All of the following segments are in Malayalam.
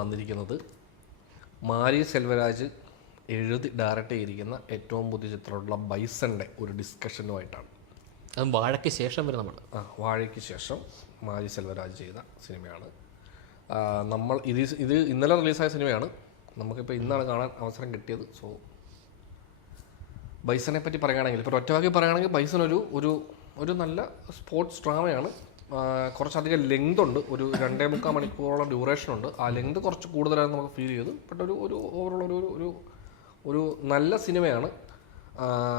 വന്നിരിക്കുന്നത് മാരി സെൽവരാജ് എഴുതി ഡയറക്റ്റ് ചെയ്തിരിക്കുന്ന ഏറ്റവും പുതിയ ചിത്രമുള്ള ബൈസൻ്റെ ഒരു ഡിസ്കഷനുമായിട്ടാണ്. അത് വാഴയ്ക്ക് ശേഷം വരെ നമ്മൾ വാഴയ്ക്ക് ശേഷം മാരി സെൽവരാജ് ചെയ്ത സിനിമയാണ്. നമ്മൾ ഇത് ഇന്നലെ റിലീസായ സിനിമയാണ്. നമുക്കിപ്പോൾ ഇന്നാണ് കാണാൻ അവസരം കിട്ടിയത്. സോ ബൈസനെ പറ്റി പറയുകയാണെങ്കിൽ, ഇപ്പോൾ ഒറ്റവാക്കി പറയുകയാണെങ്കിൽ ബൈസൺ ഒരു നല്ല സ്പോർട്സ് ഡ്രാമയാണ്. കുറച്ചധികം ലെങ്ത് ഉണ്ട്, ഒരു 2.25 മണിക്കൂറോളം ഡ്യൂറേഷൻ ഉണ്ട്. ആ ലെങ്ത് കുറച്ച് കൂടുതലായി നമുക്ക് ഫീൽ ചെയ്തു. ബട്ട് ഒരു ഓവറോൾ ഒരു നല്ല സിനിമയാണ്.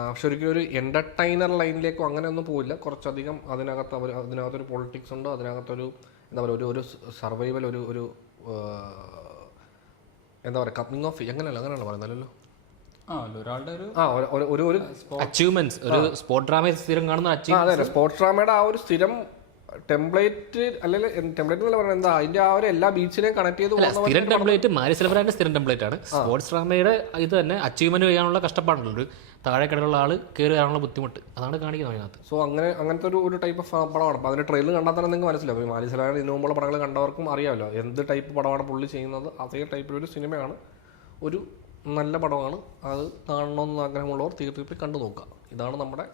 പക്ഷെ ഒരിക്കലും ഒരു എൻ്റർടൈനർ ലൈനിലേക്കോ അങ്ങനെയൊന്നും പോയില്ല. കുറച്ചധികം അതിനകത്തൊരു പൊളിറ്റിക്സ് ഉണ്ട്, അതിനകത്തൊരു എന്താ പറയുക ഒരു സർവൈവൽ ഒരു എന്താ പറയുക കമ്മിങ് ഓഫ് അങ്ങനെയല്ല പറയുന്നല്ലോ. ഒരു അച്ചീവ്മെന്റ്സ്, ഒരു സ്പോർട്സ് ഡ്രാമ സ്ഥിരം കാണുന്ന അതെ സ്പോർട്സ് ഡ്രാമയുടെ ആ ഒരു സ്ഥിരം ടെംപ്ലേറ്റ് അല്ലെങ്കിൽ ടെംപ്ലേറ്റ് എന്നല്ല പറയുന്നത്, എന്താ അതിന്റെ ആ ഒരു എല്ലാ ബീച്ചിനെയും കണക്ട് ചെയ്ത് സ്ഥിരം ടെംപ്ലേറ്റ് മാരി സെൽവരാജിന്റെ സ്ഥിരം ടെംപ്ലേറ്റ് ആണ്. സ്പോർട്സ് ഡ്രാമയുടെ ഇത് തന്നെ അച്ചീവ്മെന്റ് ചെയ്യാനുള്ള കഷ്ടപ്പാടുണ്ട്. ഒരു താഴെ കിടലുള്ള ആള് കയറി വരാനുള്ള ബുദ്ധിമുട്ട് അതാണ് കാണിക്കുന്നത് അതിനകത്ത്. സോ അങ്ങനത്തെ ഒരു ടൈപ്പ് ഓഫ് പടമാണ്. അപ്പോൾ അതിന്റെ ട്രെയിലർ കണ്ടാൽ തന്നെ നിങ്ങൾക്ക് മനസ്സിലാവും. മാരി സെൽവരാജ് ഇതിനു മുമ്പുള്ള പടങ്ങൾ കണ്ടവർക്കും അറിയാമല്ലോ എന്ത് ടൈപ്പ് പടമാണ് പുള്ളി ചെയ്യുന്നത്. അതേ ടൈപ്പിലൊരു സിനിമയാണ്, ഒരു നല്ല പടമാണ്. അത് കാണണമെന്ന് ആഗ്രഹമുള്ളവർ തീർച്ചയായിട്ടും കണ്ടു നോക്കുക. ഇതാണ് നമ്മുടെ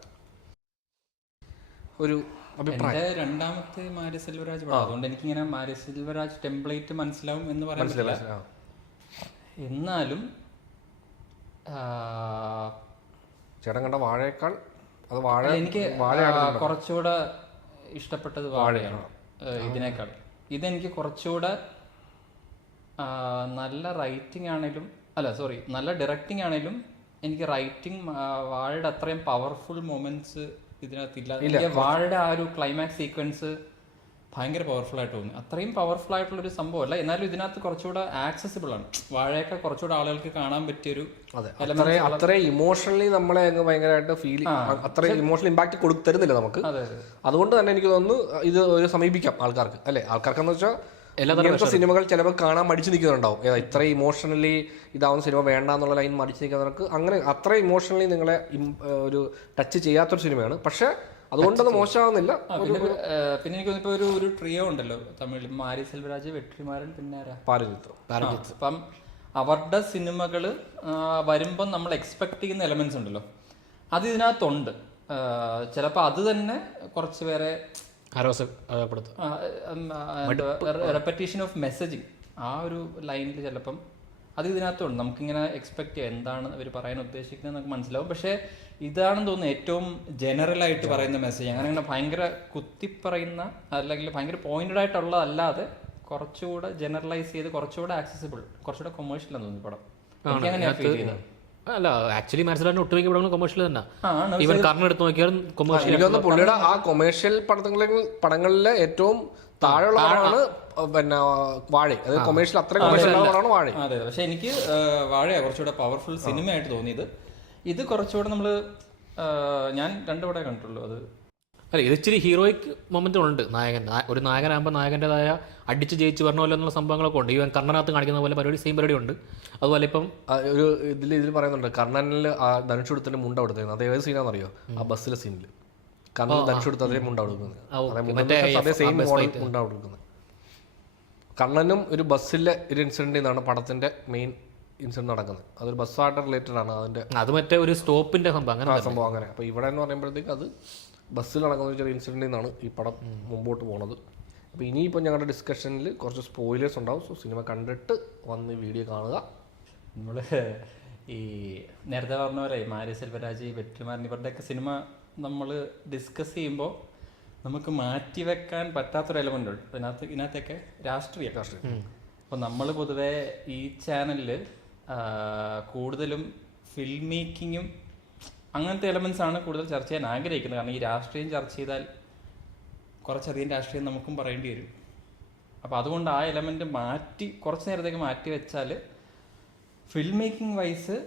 ഒരു എന്റെ രണ്ടാമത്തെ മാരി സെൽവരാജ് പടം. അതുകൊണ്ട് എനിക്കിങ്ങനെ മാരി സെൽവരാജ് ടെംപ്ലേറ്റ് മനസ്സിലാവും എന്ന് പറയാൻ പറ്റില്ല. എന്നാലും ചേട്ടൻ കണ്ട വാഴയേക്കാൾ എനിക്ക് കുറച്ചുകൂടെ ഇഷ്ടപ്പെട്ടത് വാഴയാണ് ഇതിനേക്കാൾ. ഇതെനിക്ക് കുറച്ചുകൂടെ നല്ല റൈറ്റിംഗ് ആണെങ്കിലും നല്ല ഡയറക്റ്റിംഗ് ആണെങ്കിലും എനിക്ക് റൈറ്റിംഗ് വാഴയുടെ അത്രയും പവർഫുൾ മൊമെന്റ്സ് ഇതിനകത്തില്ല. എനിക്ക് വാഴയുടെ ആ ഒരു ക്ലൈമാക്സ് സീക്വൻസ് ഭയങ്കര പവർഫുൾ ആയിട്ട് തോന്നി. അത്രയും പവർഫുൾ ആയിട്ടുള്ള ഒരു സംഭവമല്ല, എന്നാലും ഇതിനകത്ത് കുറച്ചുകൂടെ ആക്സസിബിൾ ആണ്. വാഴയൊക്കെ കുറച്ചുകൂടെ ആളുകൾക്ക് കാണാൻ പറ്റിയൊരു അത്രയും ഇമോഷണലി നമ്മളെ ഭയങ്കരമായിട്ട് ഫീൽ അത്രയും ഇമോഷണൽ ഇമ്പാക്ട് തരുന്നില്ല നമുക്ക്. അതുകൊണ്ട് തന്നെ എനിക്ക് തോന്നുന്നു ഇത് ഒരു സമീപിക്കാം ആൾക്കാർക്ക്. അല്ലെ, ആൾക്കാർക്കെന്ന് വെച്ചാൽ ഇങ്ങനത്തെ സിനിമകൾ ചിലപ്പോൾ കാണാൻ മടിച്ചു നിൽക്കുന്നുണ്ടാവും. ഇത്ര ഇമോഷണലി ഇതാവുന്ന സിനിമ വേണ്ട എന്നുള്ള ലൈൻ മടിച്ചു നിൽക്കുന്നവർക്ക് അങ്ങനെ അത്ര ഇമോഷണലി നിങ്ങളെ ഒരു ടച്ച് ചെയ്യാത്തൊരു സിനിമയാണ്. പക്ഷെ അതുകൊണ്ടൊന്നും മോശമാവുന്നില്ല. പിന്നെ എനിക്ക് തോന്നിപ്പോ ഒരു ട്രിയോ ഉണ്ടല്ലോ തമിഴിൽ, മാരി സെൽവരാജ്, വെട്രിമാരൻ, പിന്നെ പാരജിത്ത്. അപ്പം അവരുടെ സിനിമകള് വരുമ്പം നമ്മൾ എക്സ്പെക്ട് ചെയ്യുന്ന എലമെന്റ്സ് ഉണ്ടല്ലോ, അത് ഇതിനകത്തുണ്ട്. ചിലപ്പോൾ അത് തന്നെ കുറച്ച് പേരെ റെപ്പറ്റീഷൻ ഓഫ് മെസ്സേജിങ് ആ ഒരു ലൈനിൽ ചിലപ്പം അത് ഇതിനകത്തുണ്ട്. നമുക്കിങ്ങനെ എക്സ്പെക്ട് ചെയ്യാം എന്താണ് അവർ പറയാൻ ഉദ്ദേശിക്കുന്നത് നമുക്ക് മനസ്സിലാവും. പക്ഷേ ഇതാണെന്ന് തോന്നുന്നു ഏറ്റവും ജനറൽ ആയിട്ട് പറയുന്ന മെസ്സേജ്. അങ്ങനെ ഭയങ്കര കുത്തിപ്പറയുന്ന അല്ലെങ്കിൽ ഭയങ്കര പോയിന്റഡ് ആയിട്ടുള്ളതല്ലാതെ കുറച്ചുകൂടെ ജനറലൈസ് ചെയ്ത് കുറച്ചുകൂടെ ആക്സസിബിൾ, കുറച്ചുകൂടെ കൊമേഴ്ഷ്യൽ ആണെന്ന് തോന്നുന്നു പടം. എനിക്ക് അങ്ങനെയാണ് ഫീൽ ചെയ്യുന്നത്. അല്ല, ആക്ച്വലി മനസ്സിലാക്കാൻ ഒട്ടുമിക്ക പടങ്ങളും കൊമേഴ്ഷ്യൽ തന്നെ. ഈവൻ കർണൻ എടുത്ത് നോക്കിയാലും കൊമേഴ്ഷ്യൽ. പുള്ളിയുടെ ആ കൊമേഴ്ഷ്യൽ പടങ്ങളിലെ ഏറ്റവും താഴെയുള്ള പടമാണ് പിന്നെ വാഴ. അത് കൊമേഴ്ഷ്യൽ അത്ര കൊമേഴ്ഷ്യലാണ് വാഴ. അതെ, പക്ഷെ എനിക്ക് വാഴയാണ് കുറച്ചുകൂടെ പവർഫുൾ സിനിമയായിട്ട് തോന്നിയത്. ഇത് കുറച്ചുകൂടെ ഞാൻ 2 പടമേ കണ്ടിട്ടുള്ളൂ. അത് അല്ല, ഇത് ഇച്ചിരി ഹീറോയിക് മൊമെന്റ് ഉണ്ട്. ഒരു നായകനാകുമ്പോൾ നായകൻ്റെതായ അടിച്ച് ജയിച്ച് വരണമല്ലോ എന്നുള്ള സംഭവങ്ങളൊക്കെ ഉണ്ട്. ഈവൻ കർണനകത്ത് കാണിക്കുന്ന പോലെ സെയിം പരിപാടി ഉണ്ട്. അതുപോലെ ഇപ്പം ഒരു ഇതിൽ പറയുന്നുണ്ട് കർണനിൽ ധനുഷ് കൊടുത്തിട്ട് മുണ്ട കൊടുത്തിരുന്നത്. അത് ഏത് സീനാണെന്നറിയോ? ആ ബസ്സിലെ സീനിൽ കർണൻ ധനുഷ് കൊടുത്ത് അതേ മുണ്ട കൊടുക്കുന്നത്. മുണ്ട കൊടുക്കുന്നത് കർണനും ഒരു ബസ്സിലെ ഒരു ഇൻസിഡന്റിൽ നിന്നാണ് പടത്തിന്റെ മെയിൻ ഇൻസിഡന്റ് നടക്കുന്നത്. അതൊരു ബസ്സായിട്ട് റിലേറ്റഡ് ആണ്. അത് മറ്റേ ഒരു സ്റ്റോപ്പിന്റെ സംഭവം അങ്ങനെ. അപ്പോൾ ഇവിടെ എന്ന് പറയുമ്പോഴത്തേക്ക് അത് ബസ്സിൽ നടക്കുന്ന ഒരു ചെറിയ ഇൻസിഡന്റിൽ നിന്നാണ് ഈ പടം മുമ്പോട്ട് പോകുന്നത്. അപ്പോൾ ഇനിയിപ്പോൾ ഞങ്ങളുടെ ഡിസ്കഷനിൽ കുറച്ച് സ്പോയിലേഴ്സ് ഉണ്ടാവും. സോ സിനിമ കണ്ടിട്ട് വന്ന് വീഡിയോ കാണുക. നമ്മൾ ഈ നേരത്തെ പറഞ്ഞ പോലെ മാരി സെൽവരാജ്, വെട്രിമാരൻ ഇവരുടെയൊക്കെ സിനിമ നമ്മൾ ഡിസ്കസ് ചെയ്യുമ്പോൾ നമുക്ക് മാറ്റിവെക്കാൻ പറ്റാത്തൊരു എലമെന്റ് ഉണ്ട് ഇതിനകത്തൊക്കെ രാഷ്ട്രീയം. അപ്പോൾ നമ്മൾ പൊതുവെ ഈ ചാനലിൽ കൂടുതലും ഫിലിം മേക്കിങ്ങും അങ്ങനത്തെ എലമെന്റ്സ് ആണ് കൂടുതൽ ചർച്ച ചെയ്യാൻ ആഗ്രഹിക്കുന്നത്. കാരണം ഈ രാഷ്ട്രീയം ചർച്ച ചെയ്താൽ കുറച്ചധികം രാഷ്ട്രീയം നമുക്കും പറയേണ്ടി വരും. അപ്പോൾ അതുകൊണ്ട് ആ എലമെന്റ് കുറച്ച് നേരത്തേക്ക് മാറ്റി വെച്ചാൽ ഫിലിം മേക്കിംഗ് വൈസ്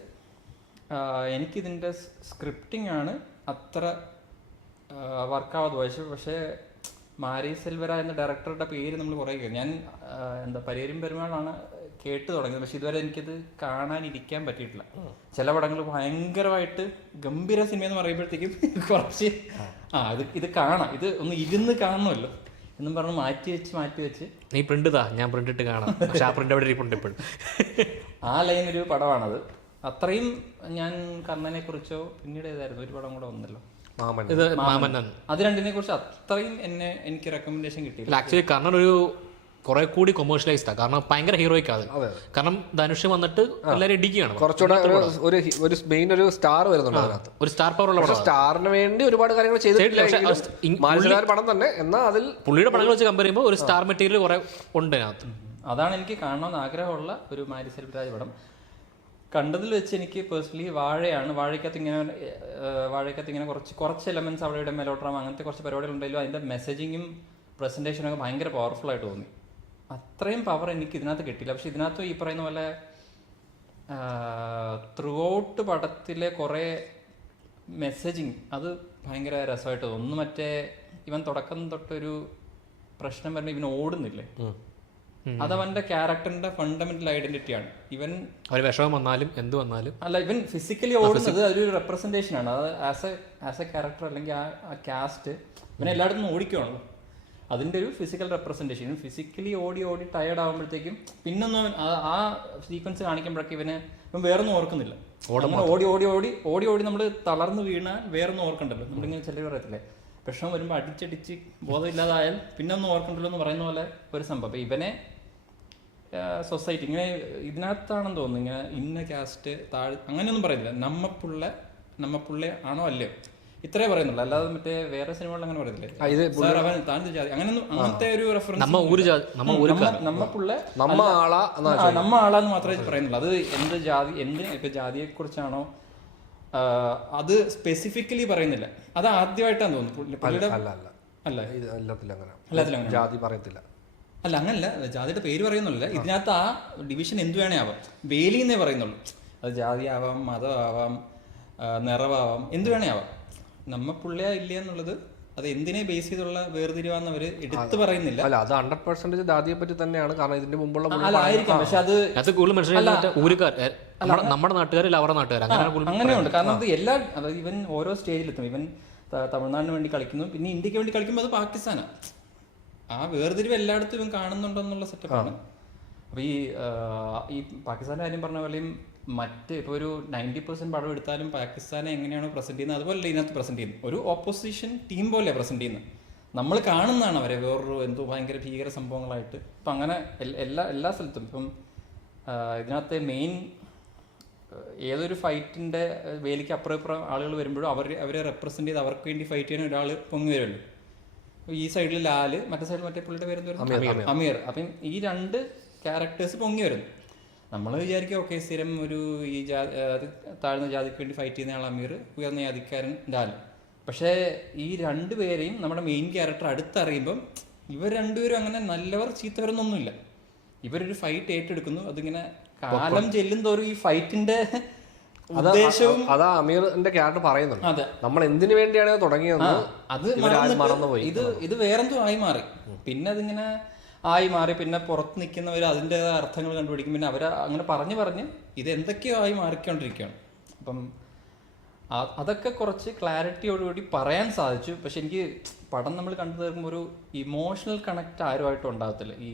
എനിക്കിതിൻ്റെ സ്ക്രിപ്റ്റിംഗ് ആണ് അത്ര വർക്കാവാതെ. പക്ഷേ മാരി സെൽവരാജ് എന്ന ഡയറക്ടറുടെ പേര് നമ്മൾ കുറേ ഞാൻ പരിയേരും പെരുമാളാണ് കേട്ട് തുടങ്ങിയത്. പക്ഷെ ഇതുവരെ എനിക്കത് കാണാനിരിക്കാൻ പറ്റിയിട്ടില്ല. ചില പടങ്ങൾ ഭയങ്കരമായിട്ട് ഗംഭീര സിനിമ എന്ന് പറയുമ്പോഴത്തേക്കും കുറച്ച് ഇത് കാണാം, ഇത് ഒന്ന് ഇരുന്ന് കാണണമല്ലോ. എന്നും പറഞ്ഞ് മാറ്റി വെച്ച് നീ പ്രിന്റ് താ, ഞാൻ പ്രിന്റ് ഇട്ട് കാണാം. പക്ഷെ ആ പ്രിന്റ് അവിടെ ഇരിപ്പുണ്ട് ഇപ്പോഴും. ആ ലൈൻ ഒരു പടമാണത്. അത്രയും ഞാൻ കർണനെ കുറിച്ചോ പിന്നീട് ഏതായിരുന്നു ഒരു പടം കൂടെ വന്നല്ലോ, ഇത് മാമന്നൻ. അത് രണ്ടിനെ കുറിച്ച് അത്രയും എനിക്ക് റെക്കമെൻഡേഷൻ കിട്ടിയില്ല. ആക്ച്വലി കർണൻ ഒരു കുറെ കൂടി കൊമേഴ്ഷ്യലൈസ്ഡാ, കാരണം ഭയങ്കര ഹീറോയിക് അത്. കാരണം ധനുഷ് വന്നിട്ട് എല്ലാവരും ഇടിക്കുകയാണ്. കുറച്ചുകൂടെ ഒരു മെയിൻ ഒരു സ്റ്റാർ വരുന്നുണ്ട് അതിനകത്ത്, ഒരു സ്റ്റാർ പവർ ഉള്ള പടം. സ്റ്റാറിന് വേണ്ടി ഒരുപാട് കാര്യങ്ങൾ ചെയ്തിട്ടില്ല പടം തന്നെ. എന്നാൽ അതിൽ പുള്ളിയുടെ പടങ്ങൾ വെച്ച് കമ്പയർ ചെയ്യുമ്പോൾ ഒരു സ്റ്റാർ മെറ്റീരിയൽ കുറെ ഉണ്ട് അതിനകത്ത്. അതാണ് എനിക്ക് കാണണമെന്ന് ആഗ്രഹമുള്ള ഒരു മാരി സെൽവരാജ് പടം. കണ്ടതിൽ വെച്ച് എനിക്ക് പേഴ്സണലി വാഴയ്ക്കകത്ത് ഇങ്ങനെ കുറച്ച് എലമെന്റ്സ് അവിടെ ഇവിടെ മെലോഡ്രാമ അങ്ങനത്തെ കുറച്ച് പരിപാടികൾ ഉണ്ടെങ്കിലും അതിന്റെ മെസ്സേജിങ്ങും പ്രസന്റേഷനും ഒക്കെ ഭയങ്കര പവർഫുൾ ആയിട്ട് തോന്നി. അത്രയും പവർ എനിക്ക് ഇതിനകത്ത് കിട്ടിയില്ല. പക്ഷെ ഇതിനകത്ത് ഈ പറയുന്ന പോലെ ത്രൂ ഔട്ട് പടത്തിലെ കുറേ മെസ്സേജിങ് അത് ഭയങ്കര രസമായിട്ട് തോന്നുന്നു. മറ്റേ ഇവൻ തുടക്കം തൊട്ടൊരു പ്രശ്നം വരുമ്പോൾ ഇവൻ ഓടുന്നില്ലേ, അതവന്റെ ക്യാരക്ടറിന്റെ ഫണ്ടമെന്റൽ ഐഡന്റിറ്റിയാണ്. ഇവൻ ഒരു വിഷമം വന്നാലും എന്ത് വന്നാലും അല്ല, ഇവൻ ഫിസിക്കലി ഓടുന്നത് അതൊരു റെപ്രസെന്റേഷൻ ആണ്. അത് ആസ് എ ക്യാരക്ടർ അല്ലെങ്കിൽ ആ കാസ്റ്റ് ഇവനെ എല്ലായിടത്തും ഓടിക്കുകയാണല്ലോ, അതിന്റെ ഒരു ഫിസിക്കൽ റെപ്രസെന്റേഷൻ. ഇവൻ ഫിസിക്കലി ഓടി ടയർഡ് ആകുമ്പോഴത്തേക്കും പിന്നൊന്നും ആ സീക്വൻസ് കാണിക്കുമ്പോഴൊക്കെ ഇവൻ വേറൊന്നും ഓർക്കുന്നില്ല. ഓടി നമ്മൾ തളർന്നു വീണാൽ വേറൊന്നും ഓർക്കണ്ടല്ലോ. നമ്മളിങ്ങനെ ചിലർ പറയത്തില്ലേ, വിഷമം വരുമ്പോൾ അടിച്ചടിച്ച് ബോധമില്ലാതായാൽ പിന്നെ ഒന്നും ഓർക്കണ്ടല്ലോ എന്ന് പറയുന്ന പോലെ ഒരു സംഭവം. അപ്പം ഇവനെ സൊസൈറ്റി ഇങ്ങനെ ഇതിനകത്താണെന്ന് തോന്നുന്നു, ഇങ്ങനെ ഇന്ന കാസ്റ്റ് അങ്ങനെയൊന്നും പറയുന്നില്ല. നമ്മപ്പുള്ള ആണോ അല്ലയോ ഇത്രേ പറയുന്നുള്ളൂ. അല്ലാതെ മറ്റേ വേറെ സിനിമകളിൽ അങ്ങനെ പറയത്തില്ലേ, അങ്ങനത്തെ ഒരു റെഫറൻസ് നമ്മ ആളാന്ന് മാത്രമേ പറയുന്നുള്ളൂ. അത് എന്ത് ജാതി ഇപ്പൊ ജാതിയെ കുറിച്ചാണോ അത് സ്പെസിഫിക്കലി പറയുന്നില്ല. അത് ആദ്യമായിട്ടാണ് തോന്നുന്നു. ജാതി പറയത്തില്ല. അല്ല അങ്ങനല്ല, ജാതിയുടെ പേര് പറയുന്നില്ല. ഇതിനകത്ത് ആ ഡിവിഷൻ എന്ത് വേണേ ആവാം, വേലി എന്നേ പറയുന്നുള്ളൂ. അത് ജാതി ആവാം, മതമാവാം, നിറവാവാം, എന്ത് വേണേ ആവാം. നമ്മ പുള്ളിയാ ഇല്ല എന്നുള്ളത് അത് എന്തിനെ ബേസ് ചെയ്തുള്ള വേർതിരിവാന്ന് അവര് എടുത്തു പറയുന്നില്ല. അല്ല, അത് 100% ജാതിയെ പറ്റി തന്നെയാണ്. കാരണം ഇതിന്റെ മുമ്പുള്ള ആയിരിക്കാം, പക്ഷെ അത് കൂടുതൽ നമ്മുടെ നാട്ടുകാരില്ല അവരുടെ നാട്ടുകാർ അങ്ങനെയുണ്ട്. കാരണം അത് എല്ലാ അതായത് ഇവൻ ഓരോ സ്റ്റേജിലെത്തും. ഇവൻ തമിഴ്നാടിന് വേണ്ടി കളിക്കുന്നു, പിന്നെ ഇന്ത്യക്ക് വേണ്ടി കളിക്കുമ്പോൾ അത് പാകിസ്ഥാനാണ്. ആ വേർതിരിവ് എല്ലായിടത്തും ഇവൻ കാണുന്നുണ്ടെന്നുള്ള സെറ്റപ്പാണ്. അപ്പൊ ഈ പാകിസ്ഥാന്റെ കാര്യം പറഞ്ഞ പോലെയും മറ്റ് ഇപ്പോൾ ഒരു 90% പടം എടുത്താലും പാകിസ്ഥാനെ എങ്ങനെയാണോ പ്രസന്റ് ചെയ്യുന്നത് അതുപോലെ ഇതിനകത്ത് പ്രസന്റ് ചെയ്യുന്നത്. ഒരു ഓപ്പോസിഷൻ ടീം പോലെയാണ് പ്രസന്റ് ചെയ്യുന്നത്. നമ്മൾ കാണുന്നതാണ് അവരെ വേറൊരു എന്തോ ഭയങ്കര ഭീകര സംഭവങ്ങളായിട്ട്. ഇപ്പം അങ്ങനെ എല്ലാ സ്ഥലത്തും ഇപ്പം ഇതിനകത്തെ മെയിൻ ഏതൊരു ഫൈറ്റിന്റെ വേലിക്ക് അപ്പുറം ആളുകൾ വരുമ്പോഴും അവരെ റെപ്രസെന്റ് ചെയ്ത് അവർക്ക് വേണ്ടി ഫൈറ്റ് ചെയ്യാൻ ഒരാൾ പൊങ്ങി വരുമല്ലോ. ഈ സൈഡിൽ ലാല്, മറ്റേ സൈഡിൽ മറ്റേ പുള്ളിയുടെ പേര് അമീർ. അപ്പം ഈ രണ്ട് ക്യാരക്ടേഴ്സ് പൊങ്ങി വരുന്നു. നമ്മൾ വിചാരിക്കും ഓക്കെ സ്ഥിരം ഒരു ഈ താഴ്ന്ന ജാതിക്ക് വേണ്ടി ഫൈറ്റ് ചെയ്യുന്ന ആൾ അമീർ, ഉയർന്ന ജാതിക്കാരൻ ലാൽ. പക്ഷേ ഈ രണ്ടുപേരെയും നമ്മുടെ മെയിൻ ക്യാരക്ടർ അടുത്തറിയുമ്പം ഇവർ രണ്ടുപേരും അങ്ങനെ നല്ലവർ ചീത്തവരെന്നൊന്നുമില്ല. ഇവരൊരു ഫൈറ്റ് ഏറ്റെടുക്കുന്നു. അതിങ്ങനെ കാലം ചെല്ലും തോറും ഈ ഫൈറ്റിന്റെ ഉദ്ദേശവും അതാ അമീറിന്റെ ക്യാരക്ടർ പറയുന്നുണ്ട്. നമ്മൾ എന്തിനു വേണ്ടിയാണ് തുടങ്ങിയത് അത് മറന്നുപോയി. ഇത് വേറെന്തോ ആയി മാറി. പിന്നെ അതിങ്ങനെ ആയി മാറി. പിന്നെ പുറത്ത് നിൽക്കുന്നവർ അതിൻ്റെ അർത്ഥങ്ങൾ കണ്ടുപിടിക്കും. പിന്നെ അവർ അങ്ങനെ പറഞ്ഞ് ഇത് എന്തൊക്കെയോ ആയി മാറിക്കൊണ്ടിരിക്കുകയാണ്. അപ്പം അതൊക്കെ കുറച്ച് ക്ലാരിറ്റിയോടുകൂടി പറയാൻ സാധിച്ചു. പക്ഷെ എനിക്ക് പടം നമ്മൾ കണ്ടു തീർക്കുമ്പോൾ ഒരു ഇമോഷണൽ കണക്ട് ആരുമായിട്ടും ഉണ്ടാകത്തില്ല. ഈ